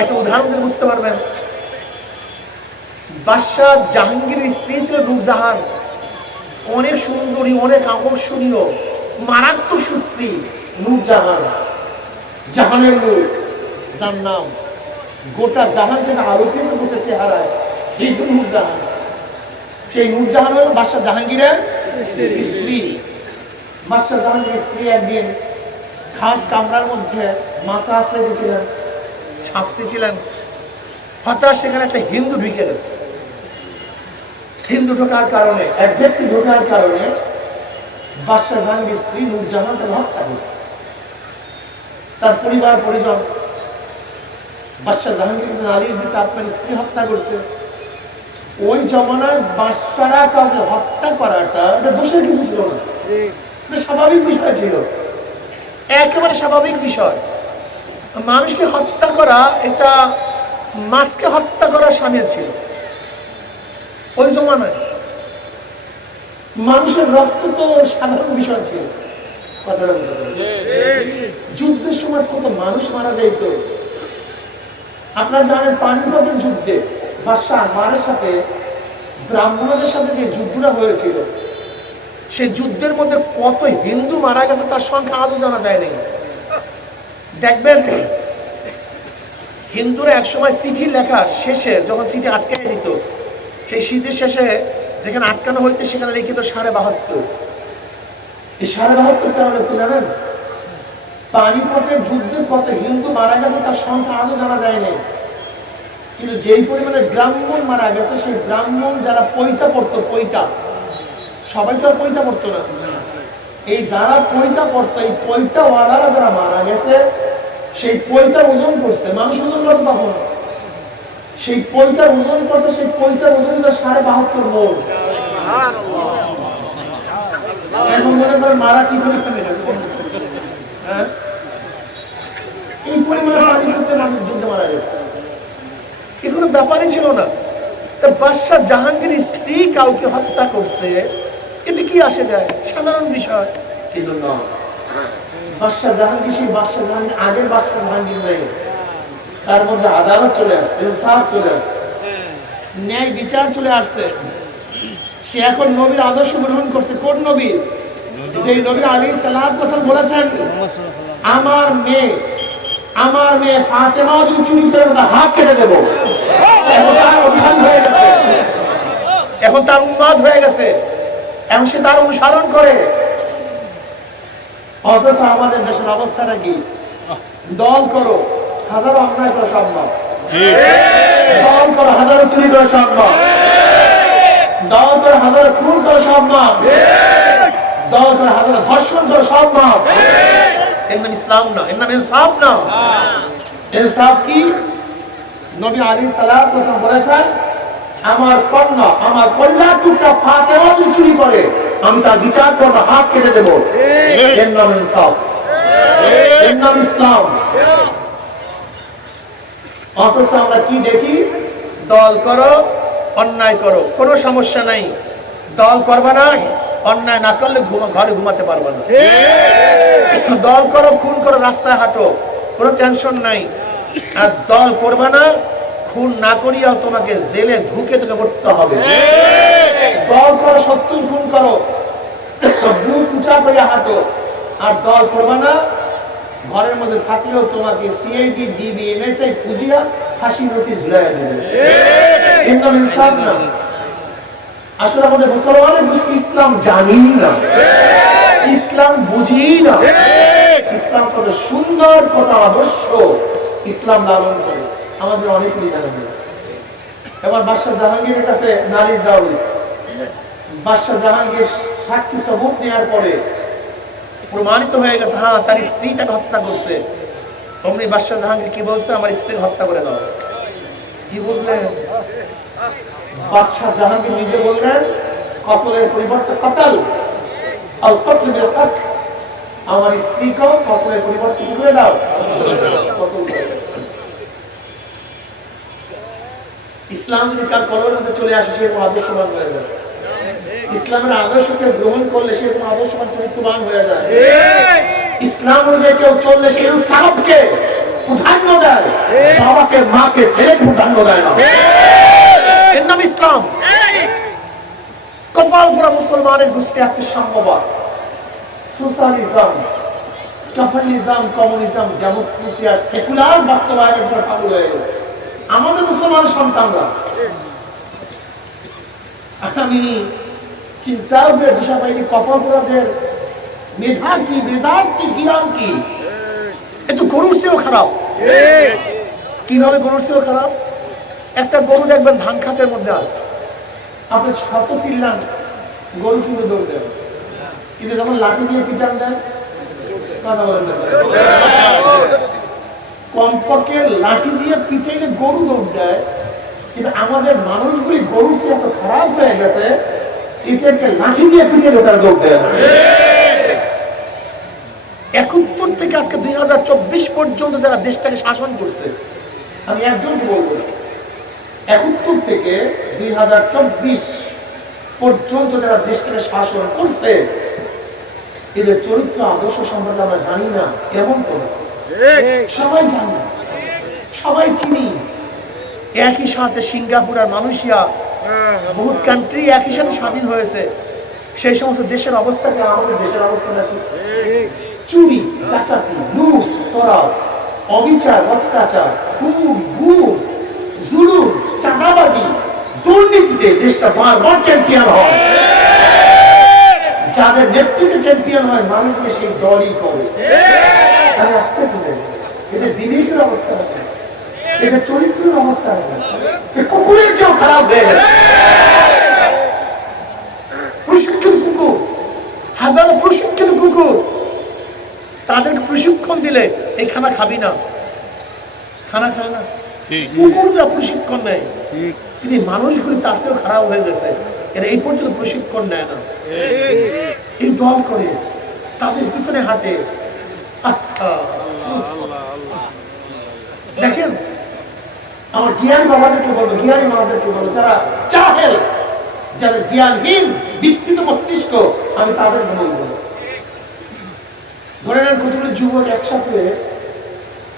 একটা উদাহরণ দিয়ে বুঝতে পারবেন। বাদশাহ জাহাঙ্গীরের স্ত্রী ছিল নূরজাহান, অনেক সুন্দরী, অনেক আকর্ষণীয়, মারাত্মক সুস্ত্রী নূরজাহান, জাহানের নূর, যার নাম গোটা জাহানকে আলোকিত করছে চেহারায়, এই তো নূরজাহান। সেই নূরজাহান হলো বাদশাহ জাহাঙ্গীরের স্ত্রী। বাদশাহ জাহাঙ্গীরের স্ত্রী একদিন খাস কামরার মধ্যে মাথা আশ্রয় দিয়েছিলেন, শাস্তিছিলেন। হঠাৎ সেখানে একটা হিন্দু ঢুকে গেছে। হিন্দু ঢোকার কারণে, এক ব্যক্তি ঢোকার কারণে বাদশাহ জাহাঙ্গীর স্ত্রী নূরজাহান তাকে হত্যা করছে। তার পরিবার পরিজন বাদশাহ জাহাঙ্গীর কাছে নালিশ দিয়েছে, আপনার স্ত্রী হত্যা করছে। ওই জমানায় বাদশারা কাউকে হত্যা করাটা এটা দোষের কিছু ছিল না, এটা স্বাভাবিক বিষয় ছিল, একেবারে স্বাভাবিক বিষয়। মানুষকে হত্যা করা এটা মাছকে হত্যা করার সামিল ছিল। ওই জমানায় মানুষের রক্ত তো সাধারণ বিষয় ছিল। কথাটা বুঝতে যুদ্ধের সময় কত মানুষ মারা যাইত। আপনারা জানেন পানিপথের যুদ্ধে বাদশাহ আকবরের সাথে ব্রাহ্মণদের সাথে যে যুদ্ধটা হয়েছিল, সেই যুদ্ধের মধ্যে কত হিন্দু মারা গেছে তার সংখ্যা আজও জানা যায়নি। দেখবেন হিন্দুরা একসময় চিঠি লেখার শেষে যখন চিঠি আটকাই দিত, সেই চিঠির শেষে যেখানে আটকানো হইতো সেখানে লিখিত ৭২.৫। এই ৭২.৫ কেন লিখতো জানেন? পানিপথের যুদ্ধে কত হিন্দু মারা গেছে তার সংখ্যা আজও জানা যায়নি, কিন্তু যেই পরিমাণে ব্রাহ্মণ মারা গেছে, সেই ব্রাহ্মণ যারা পৈতা পড়তো, পৈতা, সবাই তো আর পৈতা পড়তো না, এই যারা পৈতা পড়তো, এই পৈতাওয়ালারা যারা মারা গেছে, সেই পৈতা ওজন করছে। মানুষ ওজন করতো তখন, সেই পৈতার ওজন করছে, সেই পৈতার ওজন ছিল ৭২.৫ মণ। এখন মনে করেন মারা কি করে কমে গেছে, হ্যাঁ? এই পরিমাণে পানি করতে মানুষ যুদ্ধে মারা গেছে, এ কোনো ব্যাপারই ছিল না। বাদশাহ জাহাঙ্গীর স্ত্রী কাউকে হত্যা করছে, এতে কি আসে যায়, সাধারণ বিষয়। কিন্তু না, বাদশাহ জাহাঙ্গীর সেই বাদশাহ জাহাঙ্গীর আগের বাদশাহ জাহাঙ্গীর নেই, তার মধ্যে আদালত চলে আসছে, ইনসাফ চলে আসছে, ন্যায় বিচার চলে আসছে। সে এখন নবীর আদর্শ গ্রহণ করছে। কোন নবী? যেই নবী আলাইহিস সালাতু ওয়াস সালাম বলেছেন, আমার মেয়ে ফাতেমা যদি চুরি করে তার হাত কেটে দেব। এখন তার অনুসরণ হয়ে গেছে, এখন তার উম্মত হয়ে গেছে, এখন সে তার অনুসরণ করে। অথচ আমাদের দেশের অবস্থাটা কি? দল করো, হাজারো অন্যায় করা সম্ভব, দল করো হাজারো চুরি করা সম্ভব, দল করে হাজারো খুন করা সম্ভব, দল করে হাজারো ধর্ষণ করা সম্ভব। এর নাম ইসলাম না, এর নাম ইনসাফ না। ইনসাফ কি? নবী আলাইহিস সালাতু ওয়াস সালাম বলেছেন, আমার কন্যা, আমার কলিজার টুকরা ফাতেমা যদি চুরি করে, আমি তার বিচার করব, হাত কেটে দেব। এর নাম ইনসাফ, এর নাম ইসলাম। অথচ আমরা কি দেখি? দল করো, অন্যায় করো, কোনো সমস্যা নাই, দল করবা না, অন্যায় না করলে ঘরে ঘুমাতে পারবে না। দল করো, খুন করো, রাস্তায় হাঁটো, কোনো টেনশন নাই। আর দল করবা না, খুন না করিয়াও তোমাকে জেলে ঢুকে তোকে পড়তে হবে। দল করো, ৭০ খুন করো, বুক উঁচা করে হাঁটো। আর দল করবা না, ঘরের মধ্যে থাকলেও তোমাকে সিআইডি, ডিবি, এনএসআই খুঁজিয়া ফাঁসি নথি ঝুলাইয়া দেবে। এর নাম ইনসাফ না। আসলে আমাদের মুসলমানের বুঝতে ইসলাম জানি না, ইসলাম বুঝি না। ইসলাম কত সুন্দর, কত আদর্শ ইসলাম লালন করে, আমাদের অনেকেরই জানা নেই। এবার বাদশাহ জাহাঙ্গীরের কাছে নারীর দাওয়াত, বাদশাহ জাহাঙ্গীর সাক্ষী সবুত নেওয়ার পরে প্রমাণিত হয়ে গেছে, হ্যাঁ তার স্ত্রী তাকে হত্যা করছে। অমনি বাদশাহ জাহাঙ্গীর কি বলছে? আমার স্ত্রী হত্যা করে দাও। কি বুঝলেন? বাদশাহ জাহাঙ্গীর নিজে বললেন, কতলের পরিবর্তে কতল, আল কতল বিল কতল, আমার স্ত্রীকে কতলের পরিবর্তে কি করে দাও, কতল করে দাও। ইসলাম যদি কার কলমের মধ্যে চলে আসে, সেরকম আদর্শবান হয়ে যায়। ইসলামের আদর্শকে গ্রহণ করলে সেরকম আদর্শবান চরিত্রবান হয়ে যায়। ইসলাম অনুযায়ী কেউ চললে সে ইনসাফকে প্রাধান্য দেয়, বাবাকে মাকে ছেলেকে প্রাধান্য দেয় না। এর নাম ইসলাম। কপাল পোড়া মুসলমানের গোষ্ঠী আজকে সাম্যবাদ, সোশ্যালিজম, ক্যাপিটালিজম, কমিউনিজম, ডেমোক্রেসি আর সেকুলার বাস্তবায়নের জন্য পাগল হয়ে গেছে আমাদের মুসলমান সন্তানরা। আমি চিন্তা করে দিশা পাইনি, কপাল পোড়াদের মেধা কি, মেজাজ কি, জ্ঞান কি। এতো গরুর চেয়েও খারাপ। কিভাবে গরুর চেয়েও খারাপ? একটা গরু দেখবেন ধান খাতের মধ্যে আছে, আপনি শত চিল্লান, গরু কিন্তু দৌড় দেন, কিন্তু যখন লাঠি দিয়ে পিটান দেন, কথা বলেন না, কমপক্ষে লাঠি দিয়ে পিটাইলে গরু দৌড় দেয়। কিন্তু আমাদের মানুষগুলি গরুর চেয়ে এত খারাপ হয়ে গেছে, এদেরকে লাঠি দিয়ে পিটাইলে তারা দৌড় দেয়। ৭১ থেকে আজকে ২০২৪ পর্যন্ত যারা দেশটাকে শাসন করছে, আমি একজনকে বলবো না, 71 থেকে 2024 পর্যন্ত যারা দেশটাকে শাসন করছে এদের চরিত্র আদর্শ সম্পর্কে আমরা জানি না, এমন তো না। সবাই জানি, সবাই চিনি। একই সাথে সিঙ্গাপুর আর মালয়েশিয়া বহু কান্ট্রি একই সাথে স্বাধীন হয়েছে। সেই সমস্ত দেশের অবস্থাকে আমাদের দেশের অবস্থা নাকি? চুরি, ডাকাতি, লুট, তরাস, অবিচার, অত্যাচার, খুন, গুম, জুলুম, চাঁদাবাজি, দুর্নীতিতে দেশটা বারবার চ্যাম্পিয়ন হয়। যাদের নেতৃত্বে চ্যাম্পিয়ন হয় মানুষকে সেই দলই করে। এদের বিবেকের অবস্থা আছে, এদের চরিত্রের অবস্থা আছে, কুকুরের চেয়েও খারাপ হয়ে গেছে। প্রশিক্ষণ কুকুর, হাজারো প্রশিক্ষণ কুকুর, তাদেরকে প্রশিক্ষণ দিলে এই খানা খাবি না, খানা খায় না। কুকুররা প্রশিক্ষণ নেয়, কিন্তু মানুষগুলি তার চেয়েও খারাপ হয়ে গেছে। এরা এই পর্যন্ত প্রশিক্ষণ নেয় না, এই দল করে, তাদের পিছনে হাঁটে। দেখেন, আমার জ্ঞানী বাবাদেরকে বলবো, জ্ঞানী বাবাদেরকে বলবো, যারা চাহেল, যারা জ্ঞানহীন বিকৃত মস্তিষ্ক, আমি তাদের বলবো। ধরে নেন কতগুলো যুবক একসাথে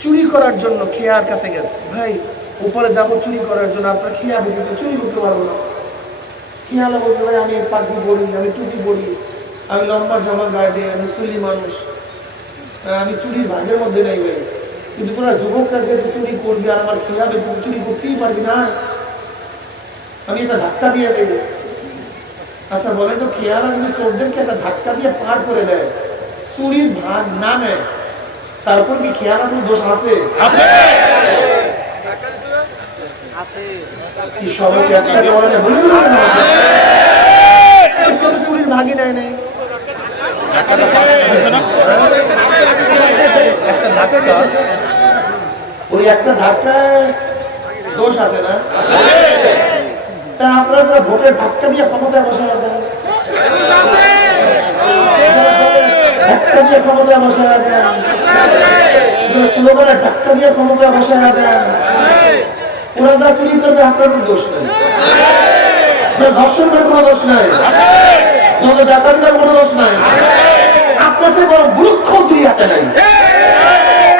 চুরি করার জন্য খেয়ার কাছে গেছে। ভাই উপরে যাবো চুরি করার জন্য, আপনার খেয়া ভিতরে চুরি করতে পারবো না। খেয়ালা বলছে, ভাই আমি পাগড়ি পরি, আমি টুপি পরি, আমি লম্বা জামা গায়ে দিই, আমি সুলি মানুষ, আমি চুরির ভাগের মধ্যে নেই ভাই। কিন্তু তোরা যুবকরা যেহেতু চুরি করবি আর আমার খেয়া ভিতরে চুরি করতেই পারবি না, আমি একটা ধাক্কা দিয়ে দেব। আচ্ছা বলেন তো, খেয়ালা যদি চোরদেরকে একটা ধাক্কা দিয়ে পার করে দেয়, চুরির ভাগ না নেয়, তারপর কি খেয়াল আপনার দোষ আছে? কি সবাই একসাথে বলেন চুরির ভাগই নেয় নাই? ওই একটা ধাক্কায় দোষ আছে না? তা আপনারা যারা ভোটের ধাক্কা দিয়ে ক্ষমতায় বসে আছেন, ধাক্কা দিয়ে ক্ষমতায় বসে আছেন, স্লোগানের ধাক্কা দিয়ে ক্ষমতায় বসে আছেন, ওরা যা চুরি করবে আপনার কোনো দোষ নেই, ধর্ষণের কোনো দোষ নাই, ডাকাতির কোনো দোষ নাই, আপনার সে বড় বৃক্ষ দুই হাতে নাই।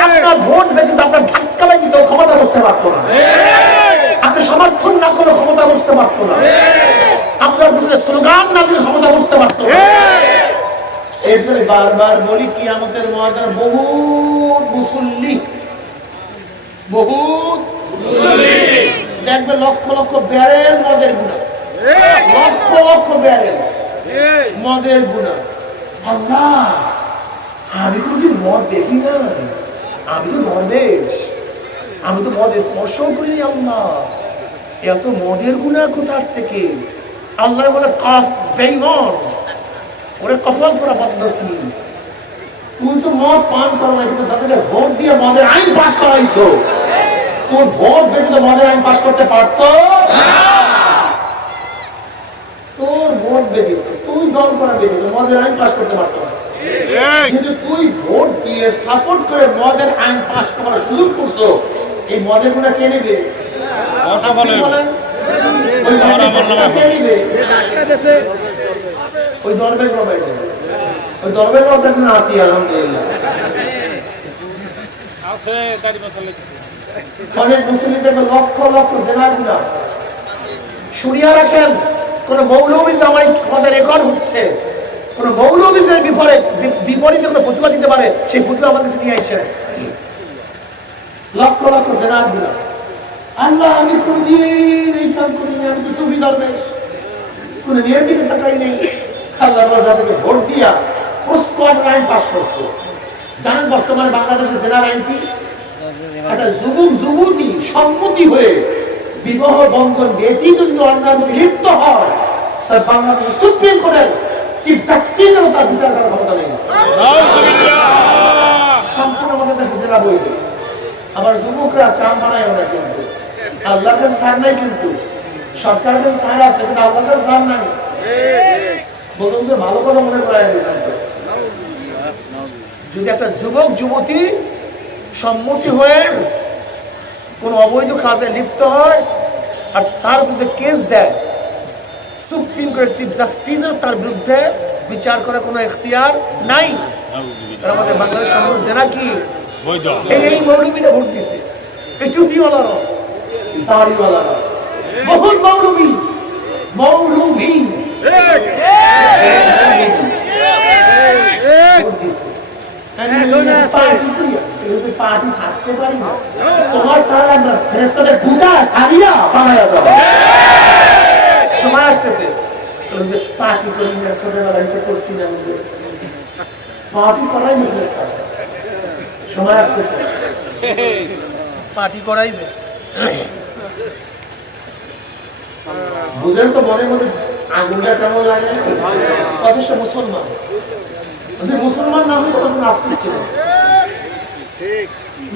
আপনার ভোট ব্যতীত আপনার ধাক্কা ব্যতীত ক্ষমতা বসতে পারতো না, আপনি সমর্থন না করে ক্ষমতা বসতে পারতো না, আপনার পিছনে স্লোগান না দিলে ক্ষমতা বসতে পারতো না। এরপরে বারবার বলি, কিয়ামতের ময়দানে বহুত মুসল্লি, বহুত দেখবে লক্ষ লক্ষ ব্যারেল মদের গুণা, লক্ষ লক্ষ ব্যারেল মদের গুণা। আল্লাহ, আমি কোনদিন মদ দেখি না, আমি তো দরবেশ, আমি তো মদ স্পর্শও করিনি। আল্লাহ, এত মদের গুণা কোথার থেকে? আল্লাহ বলে, কাফ বেঈমান, ওরে কপাল করা বদনসি, তুই তো মদ পান করো না, কিন্তু যাদের ভোট দিয়ে মদের আইন পাস করাইছো, তোর ভোট বেশি তো মদের আইন পাস করতে পারতো না। তোর ভোট বেশি, তুই দল করা বেশি, মদের আইন পাস করতে পারতো না। কিন্তু তুই ভোট দিয়ে সাপোর্ট করে মদের আইন পাস করার সুযোগ করছো, এই মদের গুণা কে নেবে? ওই দরবেশ বাবাই দেবে, ওই দরবেশ বাবার জন্য আসি আলহামদুলিল্লাহ। অনেক মুসলিম দেখবে লক্ষ লক্ষ জেনার গুণা। শুনিয়া রাখেন, কোন মৌলবী আমার আমাদের রেকর্ড হচ্ছে, কোন মৌলবীদের বিপরীতে কোনো প্রতিবাদ দিতে পারে, সেই প্রতিবাদ আমার কাছে নিয়ে আসছেন। লক্ষ লক্ষ জেনার গুণা। আল্লাহ, আমি কোনদিন এই কাজ করিনি, আমি তো সুফি দরবেশ, কোন নিয়ম দিকে তাকাই নেই। আল্লাহ যাদেরকে ভোট দিয়া পোস্টকোয়ার্ড আইন পাস করছে। জানেন বর্তমানে বাংলাদেশের জেনার আইন কি? একটা যুবক যুবতী সম্মতি হয়ে বিবাহ বন্ধন ব্যতীত যদি অন্যায়ের মধ্যে লিপ্ত হয়, তার বাংলাদেশের সুপ্রিম কোর্টের চিফ জাস্টিসের তার বিচার করার ক্ষমতা নেই, সম্পূর্ণ আমাদের দেশে জেনা বই। আবার যুবকরা কাম বানায় না, কিন্তু আল্লাহর কাছে ছাড় নাই, কিন্তু সরকারের কাছে ছাড় আছে, কিন্তু আল্লাহর কাছে ছাড় নাই। বলতে ভালো কথা মনে করা গেছেন। যদি একটা যুবক যুবতী সম্মতি হয়ে কোন অবৈধ কাজে লিপ্ত হয়, আর তার বিরুদ্ধে কেস দেয়, সুপ্রিম কোর্টের চিফ জাস্টিসের তার বিরুদ্ধে বিচার করার কোনো এখতিয়ার নাই। আমাদের বাংলাদেশ সমাজ জেনা কি এই মৌলবীরা ভোট দিছে, এই টুপিওয়ালারা, দাড়িওয়ালারা, বহুত মৌলবী মৌলবী পার্টি ছাড়তে পারি না, তোমার সারা ফেরেশতাদের বুঝা সারিয়া বানায়া দাও। সময় আসতেছে পার্টি করি না, ছোটবেলায় করছি না, পার্টি করাই ফেরেশতা, সময় আসতেছে পার্টি করাইবে। বুঝেন তো মনের মধ্যে আগুনটা কেমন লাগে? অবশ্য মুসলমান, মুসলমান না হলে তখন আফসোস ছিল।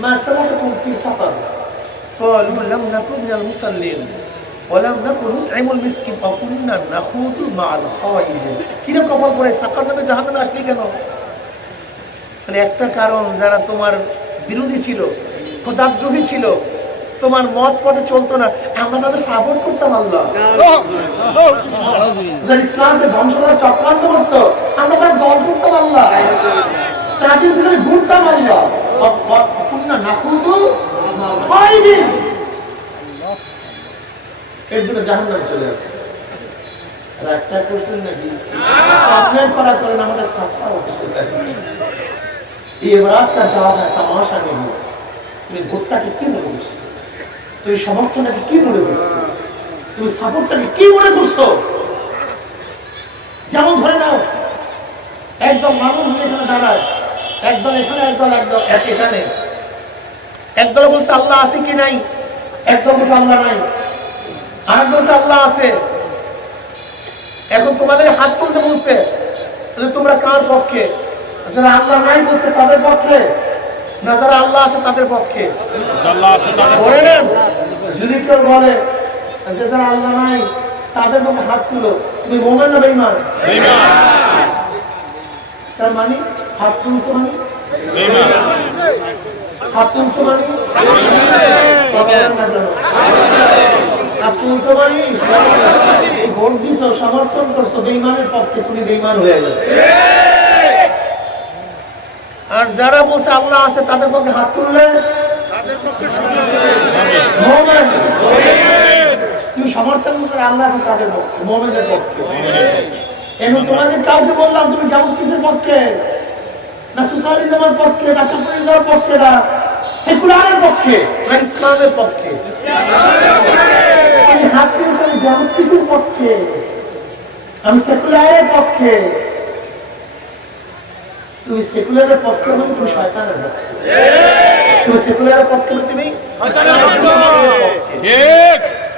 ما سلككم في سقر قالوا لم نكن من المصلين ولم نكن نطعم المسكين وكنا نخوض مع الخائضين। কিরকম কপাল পড়ে সাকার নামে জাহান্নামে আসলি কেন? মানে একটা কারণ, যারা তোমার বিরোধী ছিল, খোদাদ্রোহী ছিল, তোমার মত পথে চলতো না, আমরা তাদের সাপোর্ট করতাম। আল্লাহ যারা ইসলামকে ধ্বংস করার চক্রান্ত করতো, আমরা তার দল করতাম। আল্লাহ তাদের পিছনে ঘুরতাম। আল্লাহ এর জন্য জাহান্নামে চলে আসছে। একটা করছেন নাকি আপনার করা করেন, আমাদের সাতটা এবার যা হয় তামাশা নেই। তুমি ভোটটাকে কি মনে করছো? তুমি সমর্থনটাকে কি মনে করছো? তুমি সাপোর্টটাকে কি মনে করছো? যেমন ধরে নাও, একদম মানুষ এখানে দাঁড়ায়, একদল এখানে, একদল এখানে, একদল বলছে আল্লাহ আছে কি নাই, একদল বলছে আল্লাহ নাই, আর বলছে আল্লাহ আছে। এখন তোমাদের হাত তুলতে বলছে, তোমরা কার পক্ষে? যারা আল্লাহ নাই বলছে তাদের পক্ষে, না যারা আল্লাহ আছে তাদের পক্ষে? যদি কেউ বলে যে যারা আল্লাহ নাই তাদের পক্ষে হাত তুলো, তুমি মোমেন না বেঈমান? তার মানে হাত তুলছো মানে হাত তুলছো মানে ভোট দিছো, সমর্থন করছো বেঈমানের পক্ষে, তুমি বেঈমান হয়ে গেছো। আর যারা বলছে আল্লাহ আছে তাদের পক্ষে হাত তুললে তুমি সমর্থন করছো আল্লাহ আছে তাদের পক্ষে, মুমিনের পক্ষে। এখন তোমাদের কাউকে বললাম তুমি ডেমোক্রেসির পক্ষে না সোশ্যালিজমের পক্ষে না ক্যাপিটালিজমের পক্ষে না সেকুলারের পক্ষে না ইসলামের পক্ষে? আমি হাত দিয়েছি আমি ডেমোক্রেসির পক্ষে, আমি সেকুলারের পক্ষে। তুমি সেকুলারের পক্ষে মানে তুমি শয়তানের পক্ষে, তুমি সেকুলারের পক্ষে মানে তুমি শয়তানের পক্ষে।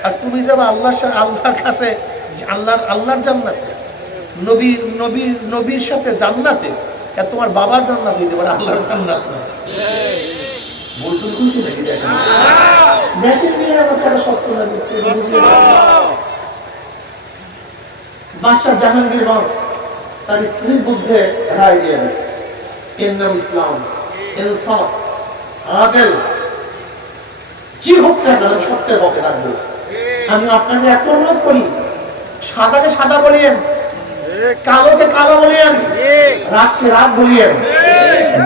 আর তুমি যাবে আল্লাহর কাছে, আল্লাহর জান্নাতে, নবীর সাথে জান্নাতে, আর তোমার বাবার জান্নাত হইতে পারে, আল্লাহর জান্নাত না। বলতে খুশি নাকি? দেখেন মিলে আমার কথা সত্য লাগে। বাদশাহ জাহাঙ্গীর বাস তার স্ত্রীর বুদ্ধে রায় দিয়ে দিয়েছে, এর নাম ইসলাম, ইনসাফ, আদেল। যে হোক না কেন সত্যের পক্ষে থাকবো। আমি আপনাদের একটা অনুরোধ করি, সাদাকে সাদা বলিয়েন, কালোকে কালো বলিয়েন, রাতকে রাত বলিয়েন,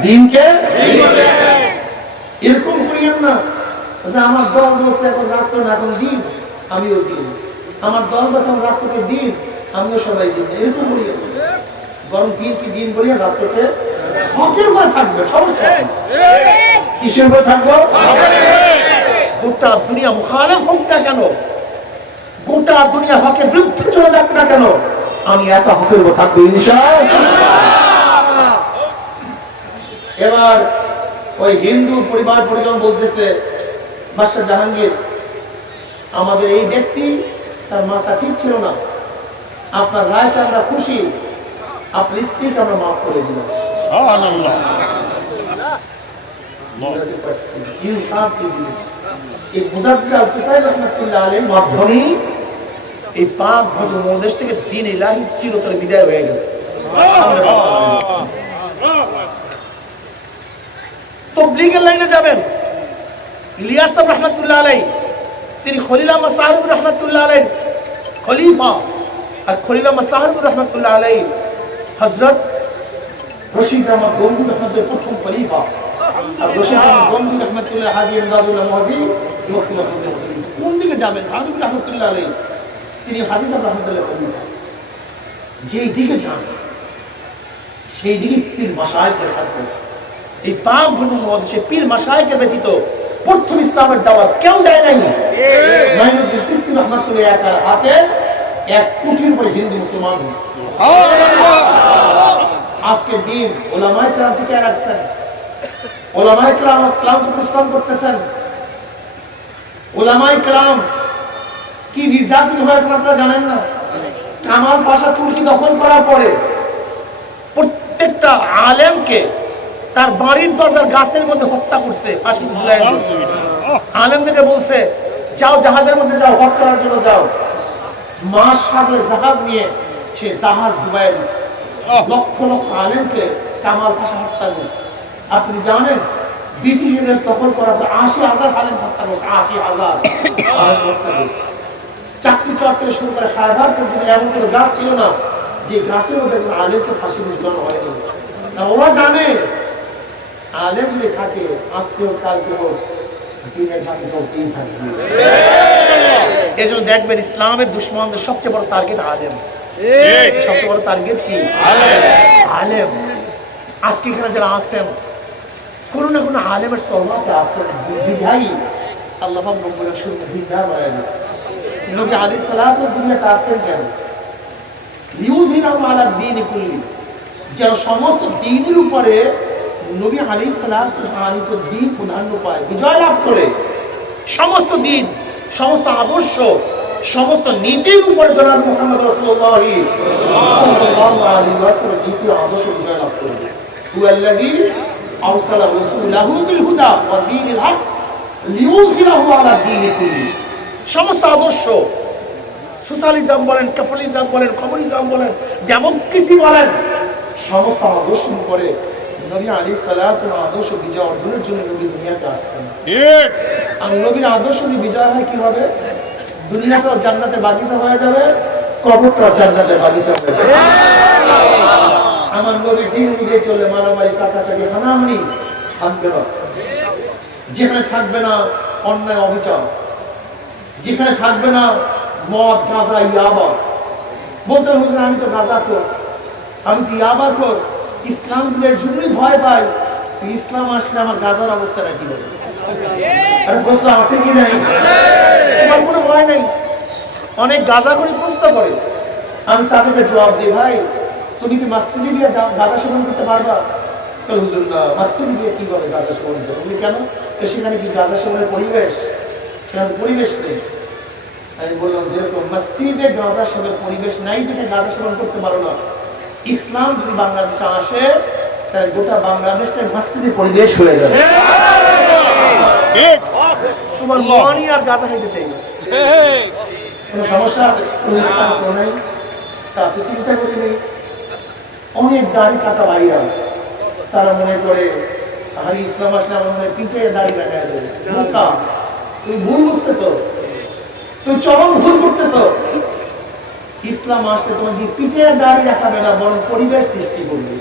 দিনকে এরকম করিয়েন না যে আমার দল বলছে এখন রাত্র না এখন দিন, আমিও দিন, আমার দল বলছে এখন রাত্রকে দিন, আমিও সবাই দিন, এরকম বলিয়েন। বরং দিনকে দিন বলিয়ে রাত্রকে হকের উপরে থাকবে। সমস্যা কিসের উপরে থাকবো? গোটা দুনিয়া মুখালেফ হোক না কেন, গোটা দুনিয়া হকের বিরুদ্ধে চলে যাক না কেন, আমি একা হকের উপর থাকবো ইনশাআল্লাহ। এবার ওই হিন্দু পরিবার পরিজন বলতেছে, বাদশাহ জাহাঙ্গীর, আমাদের এই ব্যক্তি তার মাথা ঠিক ছিল না, আপনার রায়তে আমরা খুশি, আপনার স্ত্রীকে আমরা মাফ করে দিলাম। ইনসাফ কি জিনিস? এই মুজাদ্দিদ আল-হুসাইন রাহমাতুল্লাহ আলাইহির মাধ্যমে এই পাক ভদ্র মহাদেশ থেকে দ্বীন ইলাহি চিরতরে বিদায় হয়ে গেছে। তাবলীগের লাইনে যাবেন, ইলিয়াস সাহেব রাহমাতুল্লাহ আলাইহি তিনি খলিল আহমদ সাহেব রহমতুল্লাহ আলাইহি খলিফা, আর খলিল আহমদ সাহেব রহমতুল্লাহ আলাইহি হযরত রশিদ আহমদ গঙ্গুই রহমতুল্লাহ প্রথম খলিফা, আর রশিদ আহমদ গঙ্গুই রহমতুল্লাহ হাজী ইমদাদুল্লাহ মুহাজি কোন দিকে যাবেন? থানবী রহমতুল্লাহ আলাইহি তিনি হাজী সাহেব রহমতুল্লাহ খলিফা, যেই দিকে যান সেই দিকে পীর মাশায়েখের থাকবে। এই পাক ভূমি মহাদেশে পীর মাশায়েখের ব্যতীত প্রথম ইসলামের দাওয়াত কেউ দেয় নাই। মাইনুদ্দিন চিশতি রহমাতুল্লাহ একার হাতে 1 কোটির উপরে হিন্দু মুসলমান হয়েছে। আজকে দিন ওলামায়ে কেরাম থেকে রাখছেন, ওলামায়ে কেরাম ক্লান্ত পরিশ্রম করতেছেন। ওলামায়ে কেরাম কি নির্যাতিত হয়েছেন আপনারা জানেন না? কামাল পাশা তুর্কি দখল করার পরে প্রত্যেকটা আলেমকে তার বাড়ির দরজার গাছের মধ্যে হত্যা করছে, ফাঁসি ঝুলায় দিয়েছে। আলেমদেরকে বলছে যাও জাহাজের মধ্যে যাও, হজ করার জন্য যাও। মাস সাগরে জাহাজ নিয়ে সে জাহাজ ডুবাইয়া দিচ্ছে। লক্ষ লক্ষ আলেমকে কামাল পাশা হত্যা করছে। আপনি জানেন ব্রিটিশদের দখল করার পর 80,000 আলেম হত্যা করছে, 80,000 আলেম হত্যা করছে। চাকরি চর থেকে শুরু করে খায়বার পর্যন্ত এমন কোনো গাছ ছিল না যে গাছের মধ্যে একজন আলেমকে ফাঁসি ঝুলানো হয়নি। ওরা জানে আলেম যদি থাকে আজকে হোক কালকে হোক দিনের ঘাটে চলতেই থাকবে। এই জন্য দেখবেন ইসলামের দুশ্মনদের সবচেয়ে বড় টার্গেট আলেম। সবচেয়ে বড় টার্গেট কি? আলেম। আজকে এখানে যারা আছেন কোনো না কোনো আলেমের সহমতে আছেন, বিধায়ী আল্লাহ পাক রব্বুল আলামিন ভিজা বানায় দিয়েছে। নবী আলাইহিস সালাতু দুনিয়াতে আসছেন কেন? লিউযহিরাহু আলা দ্বীনি কুল্লি, যেন সমস্ত দ্বীনের উপরে নবী আলাইহিস সালাতু আলাইহির দ্বীন প্রাধান্য পায়, বিজয় লাভ করে। সমস্ত দ্বীন, সমস্ত আদর্শ, সমস্ত নীতির উপরে জনাব মুহাম্মদ রাসূলুল্লাহ সাল্লাল্লাহু আলাইহি ওয়াসাল্লাম দ্বিতীয় আদর্শ বিজয় লাভ করে। হুয়াল্লাযী আরসালা রাসূলাহু বিল হুদা ওয়া দীনিল হক লিউযহিরাহু আলা দ্বীনি কুল্লি। সমস্ত আদর্শ, সোশ্যালিজম বলেন, ক্যাপিটালিজম বলেন, কমিউনিজম বলেন, ডেমোক্রেসি বলেন, সমস্ত আদর্শের উপরে নবী আলাইহিস সালাতু আদর্শ বিজয় অর্জনের জন্য নবী দুনিয়াতে আসছেন। ঠিক। আর নবীর আদর্শ যদি বিজয় হয় কি হবে? দুনিয়াটা জান্নাতের বাগিচা হয়ে যাবে, কবরটা জান্নাতের বাগিচা হয়ে যাবে। আমার নবীর দিন অনুযায়ী চলে মারামারি, কাটাকাটি, হানাহানি থাকবে না। যেখানে থাকবে না অন্যায় অবিচার, যেখানে থাকবে না মদ, গাঁজা, ইয়াবা। বলতে হুজুর আমি তো গাঁজা কর, আমি তো ইয়াবা কর, ইসলাম দিনের জন্যই ভয় পাই। ইসলাম আসলে আমার গাঁজার অবস্থাটা কি হবে? আরে প্রশ্ন আছে কি নাই? তোমার কোনো ভয় নাই। অনেক গাঁজা করে প্রশ্ন করে, আমি তাদেরকে জবাব দিই, ভাই তুমি কি মসজিদে গিয়ে গাঁজা সেবন করতে পারবা? হুজুর না, মসজিদে গিয়ে কিভাবে গাঁজা সেবন করবে? কেন? সেখানে কি গাঁজা সেবনের পরিবেশ? সেখানে পরিবেশ নেই। আমি বললাম যেরকম মসজিদে গাঁজা সেবনের পরিবেশ নাই দেখে গাঁজা সেবন করতে পারো না, ইসলাম যদি বাংলাদেশে আসে তাহলে গোটা বাংলাদেশটা মসজিদের পরিবেশ হয়ে যাবে। তোমার মনই আর গাঁজা খাইতে চাই না। কোনো সমস্যা আছে? নাই, তাতে চিন্তা করি নেই। অনেক দাড়ি কাটা ভাইরা তারা মনে করে আর ইসলাম আসলে আমার মনে হয় পিঠে দাড়ি দেখা যাবে। বোকা, তুমি ভুল বুঝতেছ, তুমি চরম ভুল করতেছ। ইসলাম আসলে তোমাকে পিঠে দাড়ি রাখাবে না, বরং পরিবেশ সৃষ্টি করবে।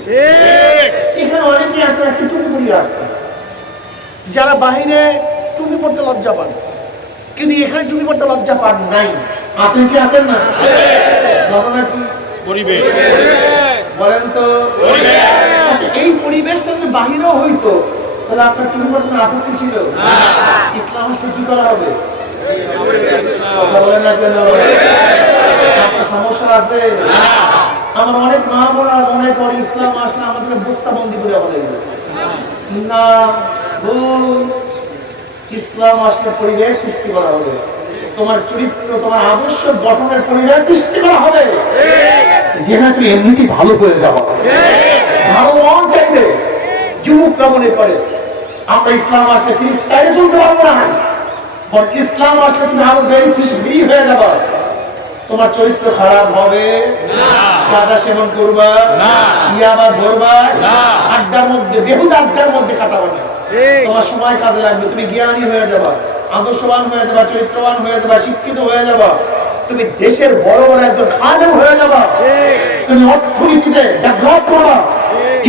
এখানে অনেকেই আসলে আজকে টুপি পরিয়ে আসছে, যারা বাহিরে টুপি পড়তে লজ্জা পান, কিন্তু এখানে টুপি পড়তে লজ্জা পান নাই। আসেন কি আসেন না? ঘটনা কি? পরিবেশ বলেন তো। এই পরিবেশটা যদি বাহিরেও হইতো তাহলে আপনার টুপি পড়তে আপত্তি ছিল? ইসলাম আসলে কি করা হবে? কথা বলেন না কেন? আপনার সমস্যা আছে? আমার অনেক মা বোনা মনে করে ইসলাম আসলে আমাদেরকে বস্তাবন্দি করে হবে না। ভুল। ইসলাম আসলে পরিবেশ সৃষ্টি করা হবে, তোমার চরিত্র, তোমার আদর্শ গঠনের পরিবেশ সৃষ্টি করা হবে, যেখানে তুমি এমনিতে ভালো করে যাবো। ভালো মন চাইবে। যুবকরা মনে করে আমরা ইসলাম আসলে তিনি স্টাইলে চলতে পারবো না, ইসলাম আসলে তুমি আরো বেনিফিট হয়ে যাবা। তোমার চরিত্র খারাপ হবে না, গাঁজা সেবন করবা না, ইয়াবা ধরবা না, আড্ডার মধ্যে বেহুদা আড্ডার মধ্যে কাটাবা না, তোমার সময় কাজে লাগবে, তুমি জ্ঞানী হয়ে যাবা। আদর্শবান হয়ে যাবা, চরিত্রবান হয়ে যাবা, শিক্ষিত হয়ে যাবা, তুমি দেশের বড় বড় একজন খাদেম হয়ে যাবা, তুমি অর্থনীতিতে ডেভেলপ করবা।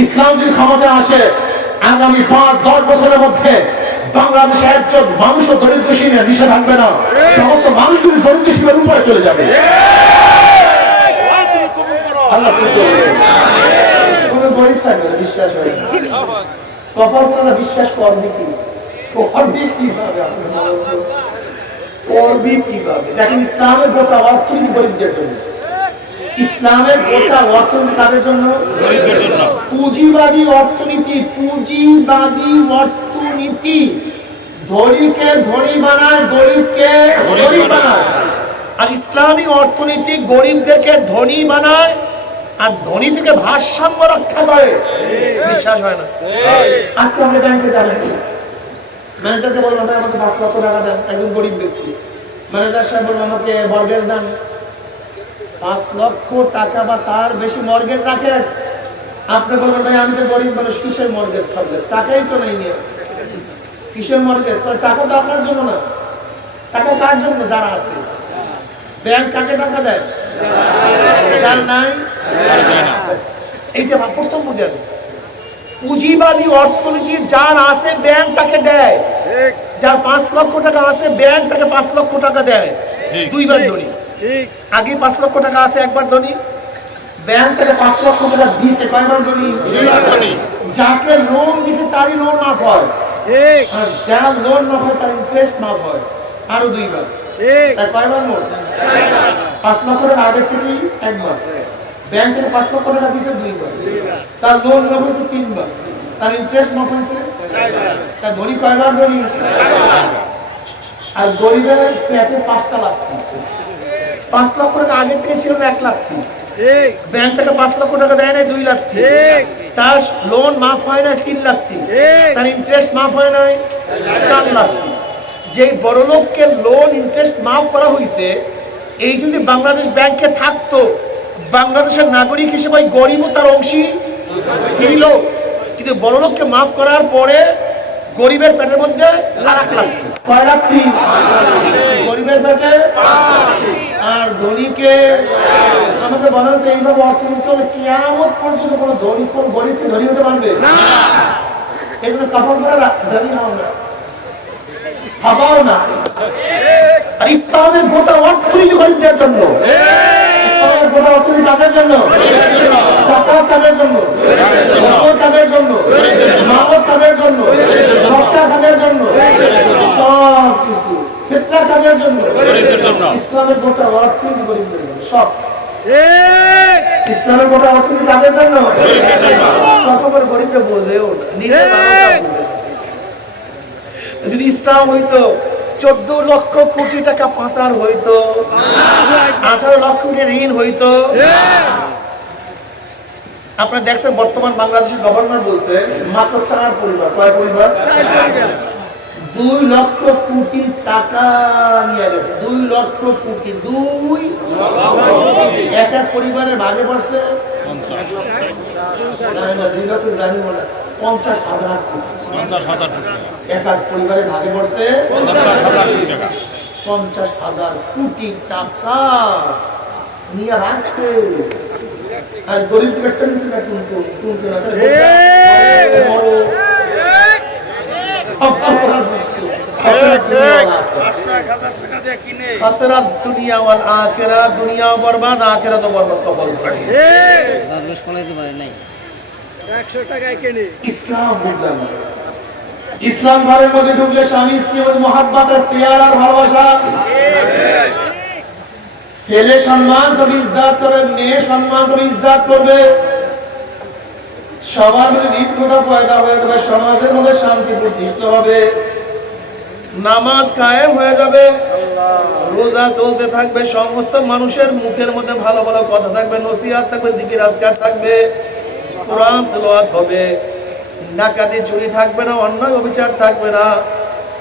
ইসলাম যদি ক্ষমতায় আসে, আগামী 5-10 বছরের মধ্যে বাংলাদেশে একজন মানুষও দরিদ্র সীমার নিচে থাকবে না, সমস্ত মানুষগুলি দরিদ্র সীমার উপরে চলে যাবে। আল্লাহ কোনো গরিব থাকবে না, বিশ্বাস হয় না। কপাল করে বিশ্বাস করবে কি, করবে কিভাবে? আপনি করবে কিভাবে? দেখেন, ইসলামের গোটা অর্থনীতি গরিবদের জন্য। ইসলামের গোটা অর্থনীতি কাদের জন্য? পুঁজিবাদী অর্থনীতি। পুঁজিবাদী অর্থনীতি ধনীকে ধনী বানায়, গরিবকে গরিব বানায়। আর ইসলামী অর্থনীতি গরিবদেরকে ধনী বানায় আর ধনী থেকে ভারসাম্য রক্ষা করে। বিশ্বাস হয় না? আজকে আমরা ব্যাংকে যাবেন, ম্যানেজারকে বলবো ভাই আমাকে 5 লক্ষ টাকা দেন, একজন গরিব ব্যক্তি। ম্যানেজার সাহেব বলবো আমাকে মর্গেজ দেন। 5 লক্ষ টাকা বা তার বেশি মর্গেজ রাখেন। আপনি বলবেন ভাই আমি তো গরিব মানুষ, কিসের মর্গেজ টর্গেজ, টাকাই তো নেই নিয়ে, কিসের মর্গেজ? টাকা তো আপনার জন্য না, টাকা কার জন্য? যারা আছে। ব্যাংক কাকে টাকা দেয়? যার নাই। এইটা প্রথম বুঝেন, পুঁজিবাদী অর্থনীতি যার আছে ব্যাংক তাকে দেয়। যার 5 লক্ষ টাকা আছে ব্যাংক তাকে 5 লক্ষ টাকা দেয়, দুইবার ধনী। আগে 5 লক্ষ টাকা আছে একবার ধনী, ব্যাংক থেকে 5 লক্ষ টাকা দিছে কয়বার ধনী? যাকে লোন দিছে তারই লোন মাফ হয়, আর যার লোন মাফ হয় তার ইন্টারেস্ট মাফ হয় আরো 2বার। তাই কয়বার মোট? 5 লক্ষ টাকা আগে থেকেই একবার, ব্যাংক থেকে 5 লক্ষ টাকা দিছে 2বার, তার লোন মাফ হয়েছে 3বার, তার ইন্টারেস্ট মাফ হয়েছে 4বার। তার ধনী কয়বার ধনী? আর গরিবের পেটে 5টা লাথি। 5 লক্ষ টাকা আগে থেকে ছিল 1 লাথি, ব্যাংক থেকে 5 লক্ষ টাকা দেয় না 2 লাথি, তার লোন মাফ হয় না 3 লাথি, তার ইন্টারেস্ট মাফ হয় না 4 লাথি। যে বড় লোককে লোন ইন্টারেস্ট মাফ করা হয়েছে, এই যদি বাংলাদেশ ব্যাংকে থাকতো, বাংলাদেশের নাগরিক হিসেবে গরিবও তার অংশী ছিল। কিন্তু বড় লোককে মাফ করার পরে গরিবের পেটের মধ্যে কয় লাথি? গরিবের পেটে। আর ধনীকে, আমাকে বলেন তো এইভাবে অর্থনীতি চলে কিয়ামত পর্যন্ত কোন ধনী কোন গরিবকে ধনী হতে পারবে না। এই জন্য কাপড় পরে ধনী হও না, ভাবাও না। আর ইসলামের গোটা অর্থনীতি গরিবদের জন্য। ইসলামের গোটা অর্থনীতি কাদের জন্য? জাকাত কাদের জন্য? গোশত কাদের জন্য? মানত কাদের জন্য? রক্ষা কাদের জন্য? সব কিছু ফিতরা কাদের জন্য? ইসলামের গোটা অর্থনীতি গরিবদের জন্য। সব ইসলামের গোটা অর্থনীতি কাদের জন্য? সকলের গরিবকে বোঝেও না, যদি ইসলাম হইতো 14 লক্ষ কোটি টাকা পাচার হইতো, 18 লক্ষ কোটি ঋণ হইতো। আপনারা দেখছেন বর্তমান বাংলাদেশের গভর্নর বলছে মাত্র 4 পরিবার। কয় পরিবার? 2 লক্ষ কোটি টাকা নিয়ে গেছে। 2 লক্ষ কোটি, 2 এক এক পরিবারের ভাগে পড়ছে 2 লক্ষ, জানি মনে 50,000 কোটি। এক এক পরিবারের ভাগে পড়ছে 50,000 কোটি টাকা নিয়ে রাখছে। আর গরিব দুনিয়া বরবাদ, আখিরাত বরবাদ। কপাল ইসলাম বুঝলাম না। ইসলাম ঘরের মধ্যে ঢুকলে স্বামী স্ত্রীর মধ্যে মহাব্বতের পেয়ার আর ভালোবাসা। ছেলে সম্মান করে ইজ্জত করবে, মেয়ে সম্মান করে ইজ্জত করবে, সবার মধ্যে হৃদ্যতা পয়দা হয়ে যাবে, সমাজের মধ্যে শান্তি প্রতিষ্ঠিত হবে, নামাজ কায়েম হয়ে যাবে, রোজা চলতে থাকবে, সমস্ত মানুষের মুখের মধ্যে ভালো ভালো কথা থাকবে, নসিহত থাকবে, জিকির আজকার থাকবে, কোরআন তেলাওয়াত হবে, ডাকাতি চুরি থাকবে না, অন্যায় অবিচার থাকবে না,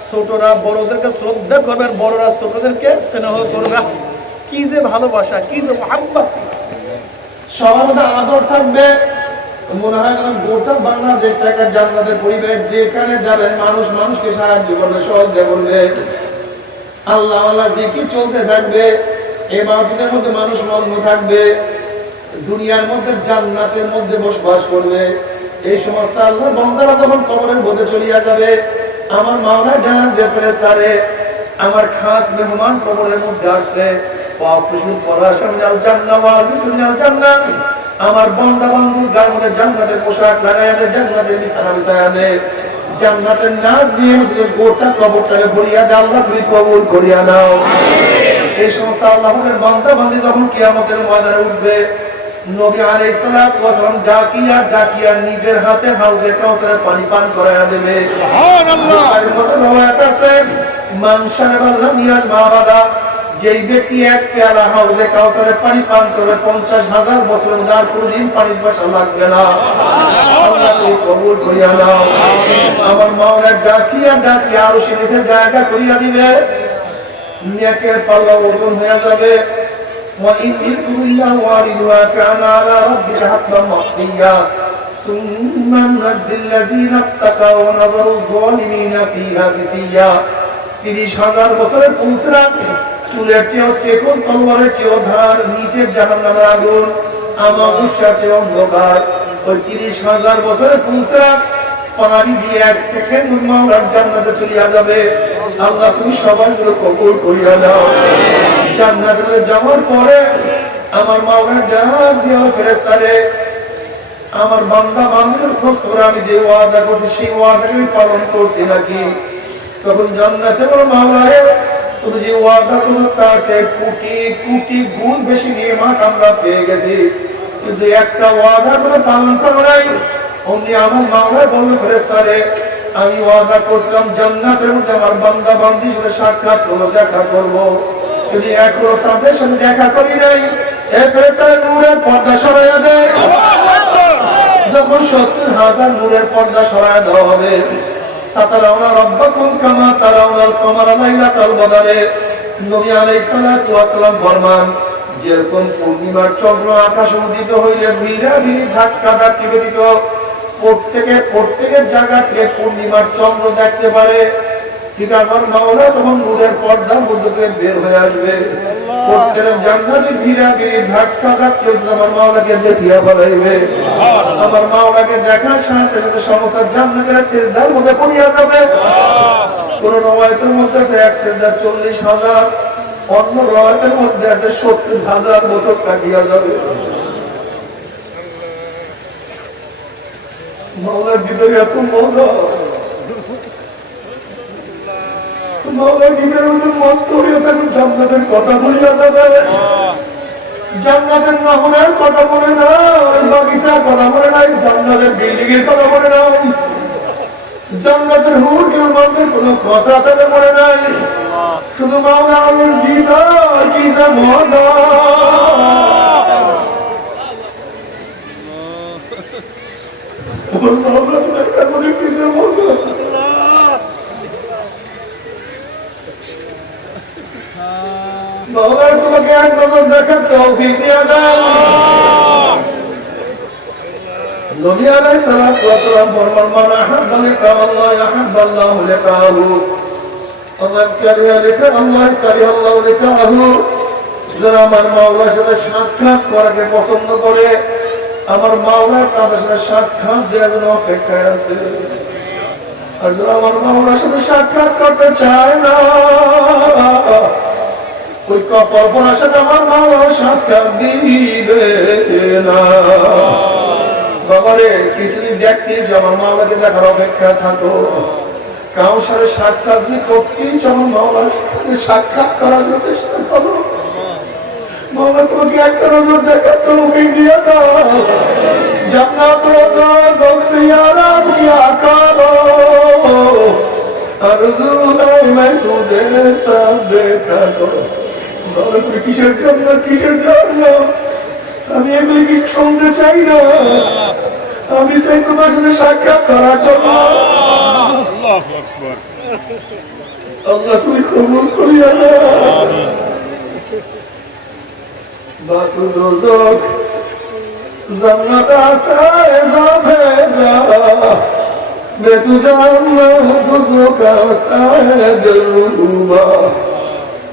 ছোটরা বড়দেরকে শ্রদ্ধা করবে আর বড়রা ছোটদেরকে স্নেহ করবে। কি যে ভালোবাসা, কি যে মহব্বত, সবার মধ্যে আদর থাকবে। মনে হয় যেন গোটা বাংলাদেশটা একটা জান্নাতের পরিবেশ, যেখানে যাবেন মানুষ মানুষকে সাহায্য করবে, সহযোগিতা করবে, আল্লাহ আল্লাহ জিকির চলতে থাকবে, ইবাদতের মধ্যে মানুষ মগ্ন থাকবে, দুনিয়ার মধ্যে জান্নাতের মধ্যে বসবাস করবে। এই সমস্ত আল্লাহর বান্দারা যখন কবরের মধ্যে চলিয়া যাবে, আমার মাওলা ডাক দিয়ে ফেরেশতারে, আমার খাস মেহমান কবরের মধ্যে আসছে, আমার বান্দা বান্ধব গায়ের মধ্যে জান্নাতের পোশাক লাগাইয়া দে, জান্নাতের বিছানা বিছাইয়া দে, জান্নাতের নাম দিয়ে গোটা কবরটাকে ভরিয়া দে। আল্লাহ তুমি কবুল করিয়া নাও। এই সমস্ত আল্লাহের বান্দা বান্দি যখন কিয়ামতের ময়দানে উঠবে, নবী আলাইহিস সালাতু ওয়াস সালাম ডাকিয়া ডাকিয়া নিজের হাতে হাউজে কাউসারের পানি পান করায়া দেবে। সুবহানাল্লাহ। এর মধ্যে রওয়ায়াত আছে, মান শারাবা লাম ইয়াজমা আবাদা, যেই ব্যক্তি এক পেয়ালা হাউজে কাউসারের পানি পান করে 50,000 বছর আর কোনদিন পানির পয়সা লাগবে না। আল্লাহ তুমি কবুল করিয়া নাও। আমার মাওলা ডাকিয়া ডাকিয়া আরো নিচে জায়গা করিয়া দিবে, নেকের পাল্লা ওজন হয়ে যাবে। وإن منكم إلا واردها كان على ربك حتما مقضيا ثم ننجي الذين اتقوا ونذر الظالمين فيها جثيا। 30,000 বছরের পৌঁছলাম, চুলের চেয়েও চেকন, তলোয়ারের চেয়েও ধার, নিচের জাহান্নামের আগুন আমাবস্যার চেয়ে অন্ধকার। ওই 30,000 বছরের পৌঁছলাম, পানি দিয়ে 1 সেকেন্ড মাওলার জান্নাতে চলিয়া যাবে। আল্লাহ তুমি সবাই কবুল করিয়া নাও। জান্নাতে যাওয়ার পরে আমার মাওলা ডাক দিয়া ফেরেশতারে, আমার বান্দা বান্দিদের প্রশ্ন করে, আমি যে ওয়াদা করছি সেই ওয়াদাকে আমি পালন করছি নাকি? তখন জান্নাতে বলো, মাওলা তুমি যে ওয়াদা করছো তার চেয়ে কোটি কোটি গুণ বেশি নিয়ামত আমরা পেয়ে গেছি, কিন্তু একটা ওয়াদা করে পালন করো নাই। অমনি আমার মাওলা বলবে ফেরেশতারে, আমি ওয়াদা করছিলাম জান্নাতের মধ্যে আমার বান্দা বান্দির সাথে সাক্ষাৎ করবো, দেখা করবো, যদি এখনো তাদের সাথে দেখা করি নাই, নূরের পর্দা সরাইয়া দেয়। যখন 70,000 নূরের পর্দা সরাইয়া দেওয়া হবে, সাতারাউনা রাব্বাকুম কামা তারাউনাল কমারা লাইলাতাল বদরে, নবী আলাইহিস সালাতু ওয়াস সালাম ফরমান, যেরকম পূর্ণিমার চন্দ্র আকাশে উদিত হইলে ভিড়া ভিড়ি ধাক্কা ধাক্কি ব্যতীত প্রত্যেকের জায়গা থেকে পূর্ণিমার চন্দ্র দেখতে পারে, ঠিক আমার মাওলা তখন নূরের পর্দার মধ্যে বের হয়ে আসবে। প্রত্যেকের জান্নাতে ভিড়া ভিড়ি ধাক্কা ধাক্কি আমার মাওলাকে দেখিয়া বলাইবে। আমার মাওলাকে দেখার সাথে সাথে সমস্ত জান্নাতের সিজদার মধ্যে পড়িয়া যাবে। কোন রওয়ায়াতের মধ্যে আছে 1 সিজদা 40,000, অন্য রওয়ায়াতের মধ্যে আছে 70,000 বছর কাটিয়া যাবে। মাওলার ভিতরে এত মজা, মাওলার ভিতরে মত হয়ে থাকে, জান্নাতের কথা বলিয়া যাবে। জান্নাতের নহরের কথা বলে নাই, বাগিচার কথা বলে নাই, জান্নাতের বিল্ডিং এর কথা বলে নাই, জান্নাতের হুর গিলমানদের কোন কথা তাদের মনে নাই। শুধু মাওলা আল্লাহর দিদার কি যে মজা। মাওলা দেখার মনে কি যে মজা। মাওলা তোমাকে এক নজর দেখার তৌফিক দিয়া দাও। নবী আলাইহিস সালাতু ওয়াস সালাম ফরমান, মান আহাব্বা লিকা আল্লাহ আহাব্বাল্লাহু লিকাহু, আল্লাহ কারিয়া লিকা আল্লাহ কারিয়াল্লাহু লিকাহু। যারা আমার মাওলার সাথে সাক্ষাৎ করাকে পছন্দ করে, আমার মাওলা তাদের সাথে সাক্ষাৎ দেওয়ার জন্য অপেক্ষায় আছে। আর যারা আমার মাওলার সাথে সাক্ষাৎ করতে চায় না, ওই কপাল পড়ার সাথে আমার মাওলা সাক্ষাৎ দিবে না। বাবারে কিছুদিন দেখতে যে আমার মাওলাকে দেখার অপেক্ষা থাকো, কারোর সাথে সাক্ষাৎ যদি করতেই আমার মাওলার সাথে সাক্ষাৎ করার জন্য চেষ্টা করো। মাওলা তোমাকে একটা নজর দেখার তৌফিক দিয়ে দাও। জান্নাত ও দোজখ সে আরাম কিয়া করো, আরজু है मैं तुझे सब देखा करो। মাওলা তুমি কিসের জন্য কিসের জন্য? আমি এগুলি কি শুনতে চাই না, আমি চাই তোমার সাথে সাক্ষাৎ করার জন্য। আল্লাহু আকবার। আল্লাহ তুমি কবুল করিয়া নাও। বাতু দোজখ জান্নাত আসায় যাবে যা, বেতু জান্নাত দোজখ আসায় দিলরুবা।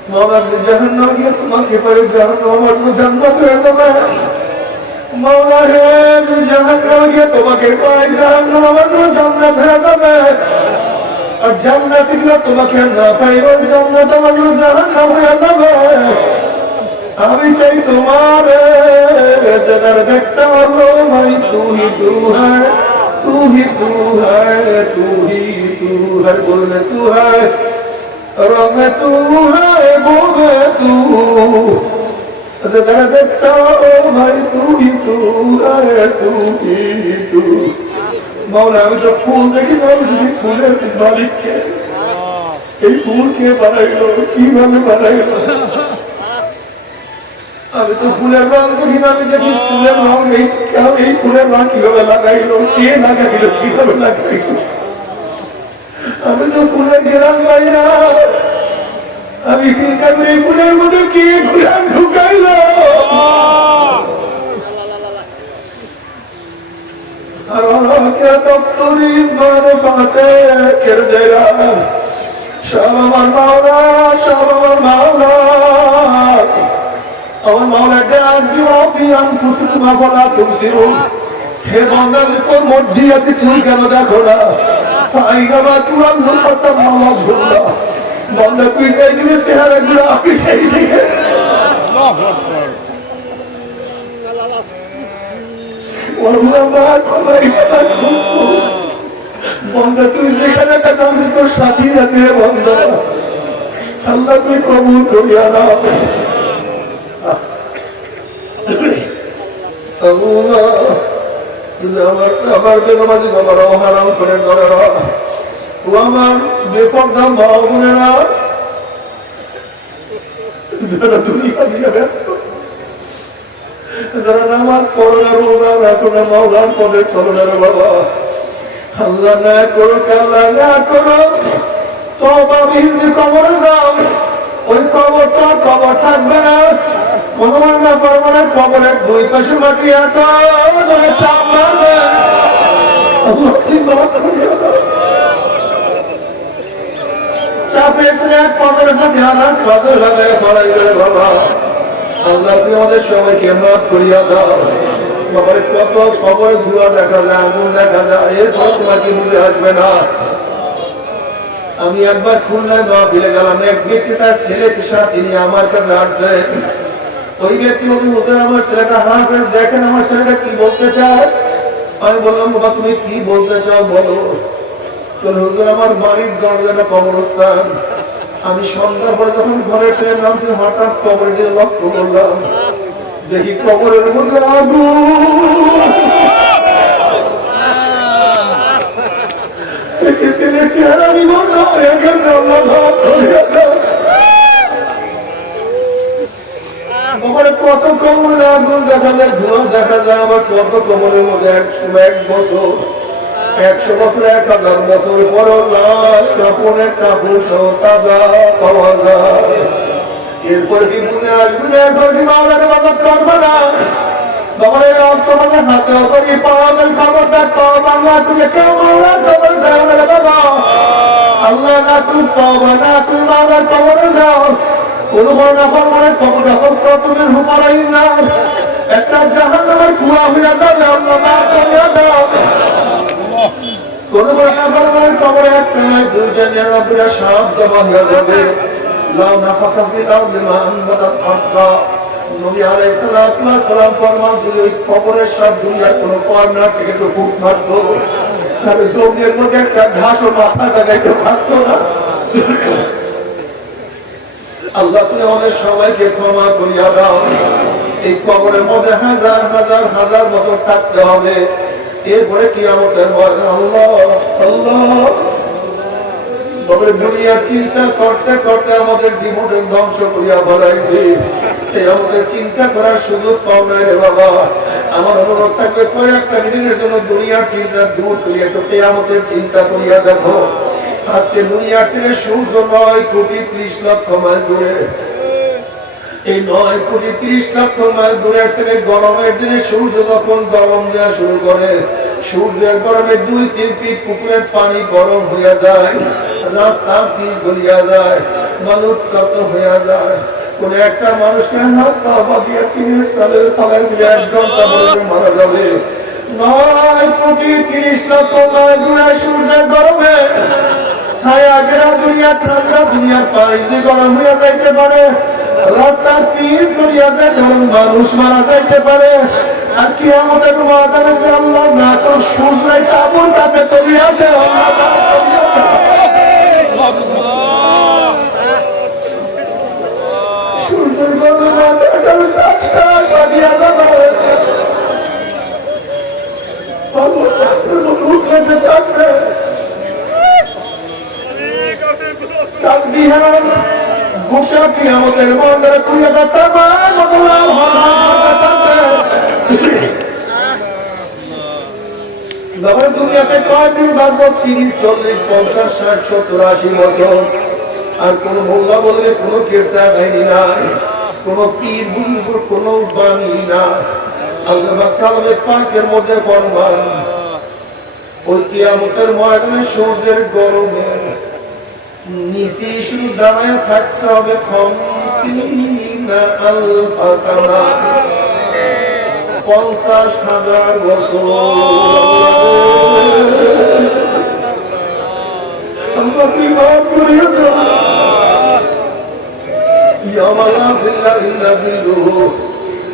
मौला ने जहन्नम के तुम्हारे पाए जहन्नम और जन्नत है तुम्हें मौला है जहन्नम के तुम्हारे पाए जहन्नम और जन्नत है तुम्हें और जन्नत के तुम्हारे ना पाए वो जन्नत और जहन्नम है तुम्हें अभी चाहिए तुम्हारे जदर देखता हो भाई तू ही तू है तू ही तू है तू ही तू हर बोल में तू है रंग में तू है वो में तू जरा देखता ओ भाई तू ही तू है तू ही तू मौला আমি তো ফুল দেখি না যদি ফুলের মালিককে এই ফুল কে বানাইলো কিভাবে বানাইলো আমি তো ফুলের রং দেখি না আমি দেখি ফুলের রং এই ফুলের রং কিভাবে লাগাইলো কে লাগাইলো কিভাবে লাগাইলো আমি তো ফুলের ঘেরান পাই না আমি চিন্তা করি ফুলের মধ্যে কে ঘুরান ঢুকাইল আর কে দপ্তরি মানে পাতে কের দেয়া সব আমার মাওলা সব আমার মাওলা আমার মাওলা ডাক দিও পিয়ান ফুসুমা বলা তুমসিরু হে বান্দা তোর মধ্যে আছে তুই কেন দেখো না আইনামা তুরান হাসাব মাওলা ঝুল্লা বান্দা তুই এই দিনে চেহারা গুলো আপনি সেই দিকে আল্লাহু আকবার ওয়াল্লাহ কমাই বান্দা তুই যেখানে থাকা আমি তোর সাথী আছে রে বান্দা আল্লাহ তুই কবুল করিয়া না আল্লাহ আমার বেনামাজি বাবারাও হারাম করে ধরেরা ও আমার বেপরদা মা বোনেরা যারা দুনিয়া নিয়ে ব্যস্ত যারা নামাজ পড়ে না রোজা রাখো না মাওলার পদে চলো না রে বাবা আল্লাহ না করো আল্লাহ না করো তওবা বিহি কবরে যাও ওই কবরটা কবর থাকবে না মনোমান না পারবে কবরের দুই পাশে মাটি এত চাপ মারবে আল্লাহ কি মাফ করিয়া দাও চাপে এসে কবরের মাটি হারা কবর লাগে ফলাই দেবে বাবা আল্লাহ তুমি আমাদের সবাইকে মাফ করিয়া দাও বাবার কত কবরে ধোঁয়া দেখা যায় আগুন দেখা যায় এরপর তোমার কি বুঝে আসবে না আমি একবার খুলনায় মাহফিলে গেলাম এক ব্যক্তি তার ছেলেকে সাথে নিয়ে আমার কাছে আসছে ওই ব্যক্তি বলতে হুজুর আমার ছেলেটা হাফেজ দেখেন আমার ছেলেটা কি বলতে চায় আমি বললাম বাবা তুমি কি বলতে চাও বলো তো হুজুর আমার বাড়ির দরজাটা কবরস্থান আমি সন্ধ্যার পরে যখন ঘরে ট্রেন নামছি হঠাৎ কবরে দিয়ে লক্ষ্য করলাম দেখি কবরের মধ্যে আগুন দেখি ছেলের চেহারা বিবর্ণ হয়ে গেছে আল্লাহ মাফ করিয়া দাও কবরে কত কবরে আগুন দেখা যায় ধোঁয়া দেখা যায় আবার কত কবরের মধ্যে 101 বছর 100 বছর 1000 বছর পর লাশ কাপড়ের কাপড় সহ তাজা পাওয়া যায় এরপর কি বুঝে আসবে না এরপর কি মাওলাকে মদত করবে না বাবার তোমাদের হাতে করি পাওয়ার খবরটা তওবা না করে কেউ মাওলার কবর যাও না বাবা আল্লাহ না তুই তওবা না তুই মাওলার কবরে যাও কোন না ফরমানের কবর যখন প্রথমের হুপারাই না একটা জাহান্নামের কুয়া হইয়া যাবে আল্লাহ মাফ করিয়া দাও কোন না ফরমানের কবরে একটা নয় দুইটা নিরানব্বইটা সাপ জমা হইয়া যাবে লাউ নাফাকা ফিল আরদি মা আনবাতাত হাক্কা নবী আলাইহিস সালাতু ওয়াস সালাম ফরমান যদি ওই কবরের সব দুনিয়ার কোন কর্নার থেকে তো ফুট মারতো তাহলে জমির মধ্যে একটা ঘাসও মাথা লাগাইতে পারতো না আল্লাহ তুমি আমাদের সবাইকে ক্ষমা করিয়া দাও এই কবরের মধ্যে হাজার হাজার হাজার বছর থাকতে হবে এরপরে কিয়ামতের ময়দান আল্লাহ আল্লাহ তবে দুনিয়ার চিন্তা করতে করতে আমাদের জীবনকে ধ্বংস করিয়া ফেলাইছি এই আমাদের চিন্তা করার সুযোগ পাও না রে বাবা আমার অনুরোধ থাকবে কয়েকটা মিনিটের জন্য দুনিয়ার চিন্তা দূর করিয়া তো কিয়ামতের চিন্তা করিয়া দেখো আজকে দুনিয়ার থেকে সূর্য 9,30,00,000 মাইল দূরে এই 9,30,00,000 মাইল দূরের থেকে গরমের দিনে সূর্য যখন গরম দেওয়া শুরু করে সূর্যের গরমে 2-3 ফিট পুকুরের পানি গরম হইয়া যায় রাস্তার পিচ গলিয়া যায় মালুত্তপ্ত হয়ে যায়। কোন একটা মানুষকে হাত পা বাঁধিয়ে টিনের চালের তলায় দিলে 1 ঘন্টা বলবে মারা যাবে। 9,30,00,000 সূর্যের গরমে ছায়া ঘেরা দুনিয়া, ঠান্ডা দুনিয়ার পানি যদি গরম হইয়া যাইতে পারে, রাস্তার পিচ করিয়া যায় গরম মানুষ মারা যাইতে পারে। আর কিয়ামতের ময়দানে যে আল্লাহ না তো সূর্যের তাঁবুর কাছে চলে আসে, সূর্যের গরম সাজিয়া যাবে, উঠতে থাকবে গোটা কিয়ামতের ময়দানে পুরিয়াটা তামাম বদলাল হবে। দুনিয়াতে কয়দিন বাঁচব? 30, 40, 50, 60, 70, 80 বছর। আর কোন মোল্লা বললে কোন কেসা কাহিনী না, কোন পীর বুজুর্গ কোন বাণী না। আল্লাহ কালামে পাকের মধ্যে ফরমান, ওই কিয়ামতের ময়দানে সূর্যের গরমে নিচে শুধু দাঁড়ায় থাকতে হবে 50,000 বছর।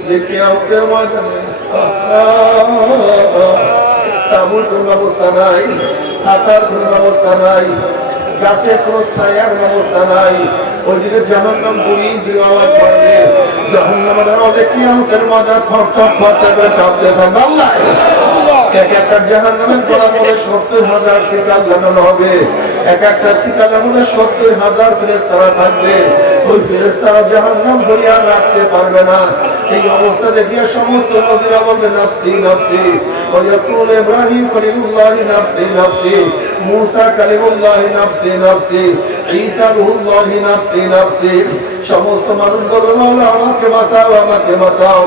যে কিয়ামতের ময়দানে তাঁবুর কোন ব্যবস্থা নাই, ছাতার কোন ব্যবস্থা নাই, গাছের কোন ছায়ার ব্যবস্থা নাই। ওইদিকে জাহান্নাম বুড়ির দিকে আওয়াজ করবে, জাহান্নামের আওয়াজে কিয়ামতের ময়দানে থরথর থরথর করে কাঁপতে থাকবে। আল্লাহ এক একটা জাহান্নামের গলার মধ্যে 70,000 শিকাল লাগানো হবে। এক একটা শিকালের মধ্যে 70,000 ফেরেশতারা থাকবে। ওই ফেরেশতারা জাহান্নাম ধরিয়া রাখতে পারবে না। এই অবস্থা দেখিয়া সমস্ত নবীরা বলবে নাফসি নাফসি। ويقول إبراهيم خليل الله نفسي نفسي، موسى كلم الله نفسي نفسي، ঈসা রূহুল্লাহ নাফসি নাফসি। সমস্ত মানুষ বলবে মাওলা আমাকে বাঁচাও, আমাকে বাঁচাও।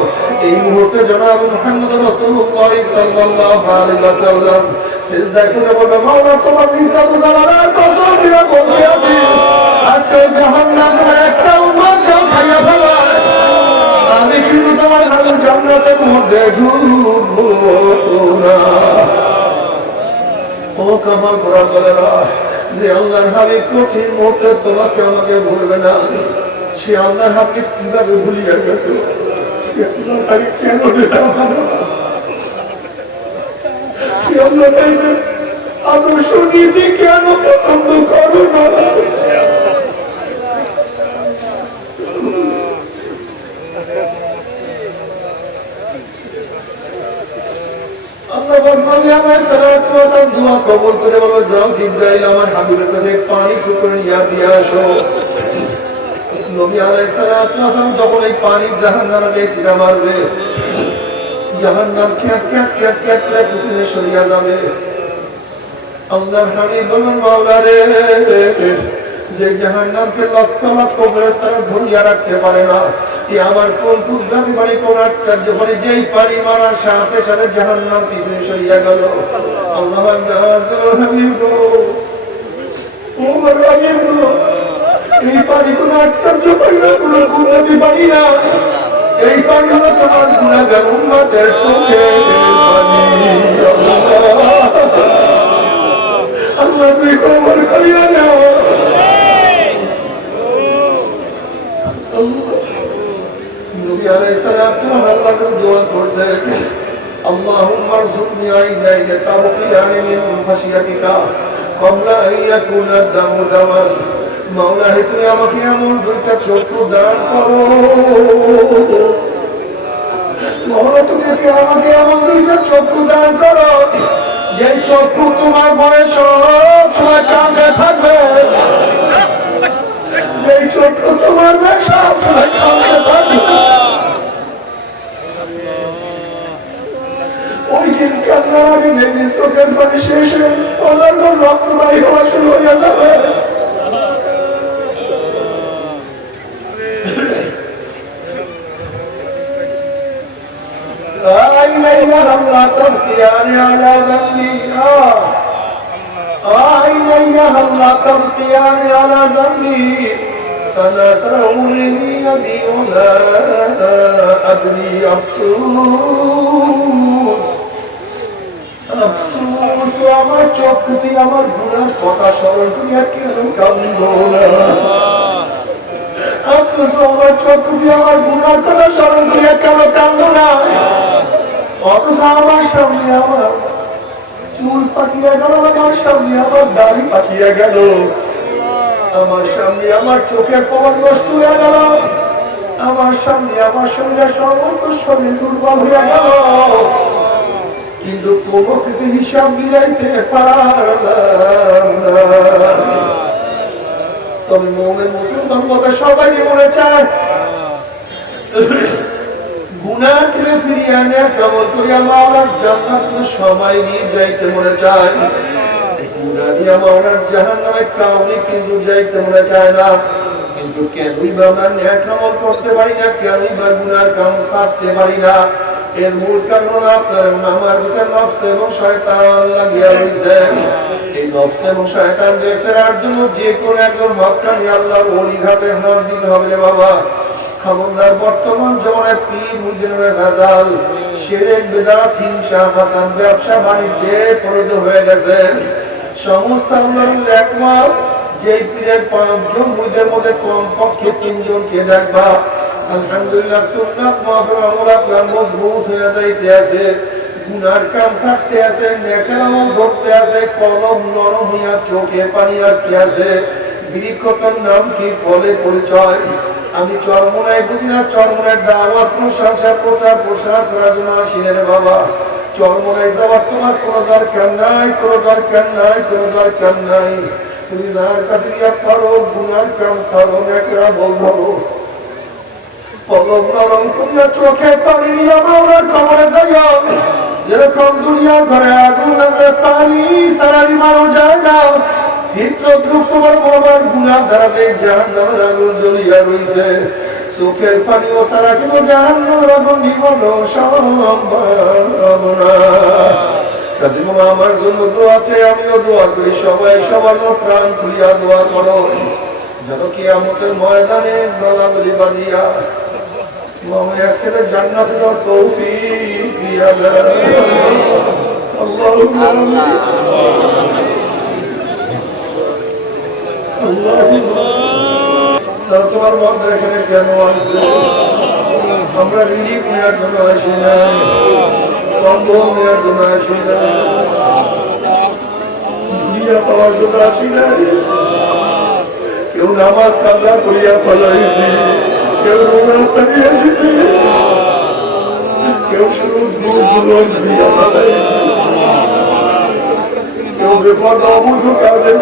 এই মুহূর্তে জনাব মুহাম্মদ রাসূলুল্লাহ সাল্লাল্লাহু আলাইহি ওয়াসাল্লাম সিজদায় করে বলবে মাওলা তোমার চিন্তা বুঝাবার কসম দিয়ে বলতে আছি, আজকে জাহান্নামের একটা উম্মত জান খাইয়া ফেলা, আমি কিন্তু তোমার জান্নাতের মধ্যে ঢুকবো না। ও কামাল করার দলেরা, যে আল্লাহর হাবিব কঠিন মুহূর্তে তোমাকে আমাকে ভুলবে না, সে আল্লাহর হাবিব কিভাবে ভুলিয়া গেছে? কেন সে আল্লাহ আদর্শ নীতি কেন পছন্দ করো না? দোয়া কবুল করে বলবো যাও জিবরাইল আমার হাবিবের কাছে পানি টুকরে নিয়ে দিয়ে আসো। নবী আলাইহিস সালাতু ওয়াস সালাম যখন এই পানি জাহান্নামে দিয়ে মারবে, জাহান্নাম ক্যাট ক্যাট ক্যাট ক্যাট করে পিছনে সরিয়া যাবে। আল্লাহর হাবিব বলেন মাওলা রে, যে জাহান্নামকে লক্ষ লক্ষ ফেরেশতারা ধরিয়া রাখতে পারে না, এই আমার কোন কুদরতি বাড়ি কোন আশ্চর্য বাড়ি, যেই পানি মারার সাথে সাথে জাহান্নাম পিছনে সরিয়া গেল। আল্লাহ হাবিব গো, ও আমার হাবিব গো, এই পানি কোন আশ্চর্য পানি না, কোন কুদরতি পানি না, এই পানি হলো তোমার গুনাহগার উম্মতের চোখের পানি। আল্লাহ তুই কবুল করিয়া নাও। নবী আলাইহিস সালাতু ওয়া সালাম আল্লাহর কাছে দোয়া করছেন, আল্লাহুম্মা রযুকনি আইনাইনি তাবকিয়ানি মিন খাশিয়াতিকা ক্বাবলা আন ইয়াকুনা দামু দামান। মাওলা হে তুমি আমাকে এমন দুইটা চক্ষু দান করো, মাওলা তুমি আমাকে এমন দুইটা চক্ষু দান করো, যে চক্ষু তোমার ভয়ে সব সময় কাঁদতে থাকবে, যে চক্ষু তোমার ভয়ে সব সময় কাঁদতে থাকবে। ওই দিন কান্নার আগে যেদিন চোখের পানি শেষ হয়ে ওনার মন রক্ত বাহির হওয়া শুরু হয়ে যাবে, أين يهلا تبكيان على ذنبي أين يهلا تبكيان على ذنبي تناثر أمري يدي ولا أدري أفسوس أفسوس আমার চক্ষুতে আমার গুনার কথা স্মরণ করিয়া কেন কাঁদো না আফসোস আমার চক্ষুতে আমার গুনার কথা স্মরণ করিয়া কেন কাঁদো না অথচ আমার সামনে আমার চুল পাকিয়া গেল আমার সামনে আমার দাড়ি পাকিয়া গেল আমার সামনে আমার চোখের পাওয়ার নষ্ট হয়ে গেল আমার সামনে আমার শরীরের সমস্ত শরীর দুর্বল হয়ে গেল কিন্তু কোনো কিছু হিসাব মিলাইতে পারলাম না তবে মুমিন মুসলমান বলে সবাই মনে চায় গুনাহ থেকে ফিরিয়ে আনে কেবল করিয়া মাওলার জান্নাতে সবাই নিয়ে যাইতে মনে চায় গুনাহ দিয়া মাওলার জাহান্নামে কাউকে কিন্তু যাইতে মনে চায় না কিন্তু কেনই বা আমরা নেক আমল করতে পারি না কেনই বা গুনার কাম ছাড়তে পারি না এর মূল কারণ আপনার আমার নফস এবং শয়তান লাগিয়া রয়েছে এই নফস এবং শয়তানকে ফেরার জন্য যে কোনো একজন হক্কানি আল্লাহর ওলি ঘাতে হাত দিতে হবে রে বাবা খবরদার বর্তমান জমানায় পীর মুরিদের ভেজাল শিরক বিদআত হিংসা ফাসাদ ব্যবসা বাণিজ্যে পরিণত হয়ে গেছে সমস্ত আল্লাহর একমাত্র যে পীরের 5 জন মুরিদের মধ্যে কমপক্ষে 3 জনকে দেখবা আলহামদুলিল্লাহ সুন্নাত মাহফিল আমল প্ল্যান মজবুত হয়ে যাইতে আছে গুনার কাম ছাড়তে আছে নেকের আমল ধরতে আছে কলম নরম হইয়া চোখে পানি আসতে আছে বৃক্ষতার নাম কি ফলে পরিচয় আমি চরমনায় বুঝি না চরমনায় দাওয়াত প্রশংসা প্রচার প্রসার করার জন্য আসি রে বাবা চরমনায় যাওয়ার তোমার কোনো দরকার নাই কোনো দরকার নাই কোনো দরকার নাই তুমি যার কাছে গিয়া পারো গুনার কাম ছাড়ো নেকেরা বলবো কলম নরম করিয়া চোখে পানি নিয়ে মাওলার কবরে যাইও যেরকম দুনিয়ার ঘরে আগুন লাগলে পানি ছাড়া নিভানো যায় না ঠিক তদ্রুপ তোমার বাবার গুনার দ্বারা যে জাহান্নামের আগুন জ্বলিয়া রইছে চোখের পানিও ছাড়া কিন্তু জাহান্নামের আগুন নিভানো সম্ভব না কাজেই আমার জন্য দোয়া চাই আমিও দোয়া করি সবাই সবার প্রাণ খুলিয়া দোয়া করো যেন কিয়ামতের ময়দানে দলাদলি বাঁধিয়া মামা একসাথে জান্নাতে যাওয়ার তৌফিক দিয়া দেন আল্লাহুম্মা আমিন আল্লাহুম্মা তোমার মধ্যে এখানে কেন আসছে আমরা রিজিক নেওয়ার জন্য আসি না কম্বল নেওয়ার জন্য আসি না দুনিয়া পাওয়ার জন্য আসি না কেউ নামাজ কাজা করিয়া ফলাইছি কেউ রোজা সারিয়ে দিছে কেউ শুধু দুধ দিয়া ফলাইছি কেউ বিপদ অবুঝ কাজে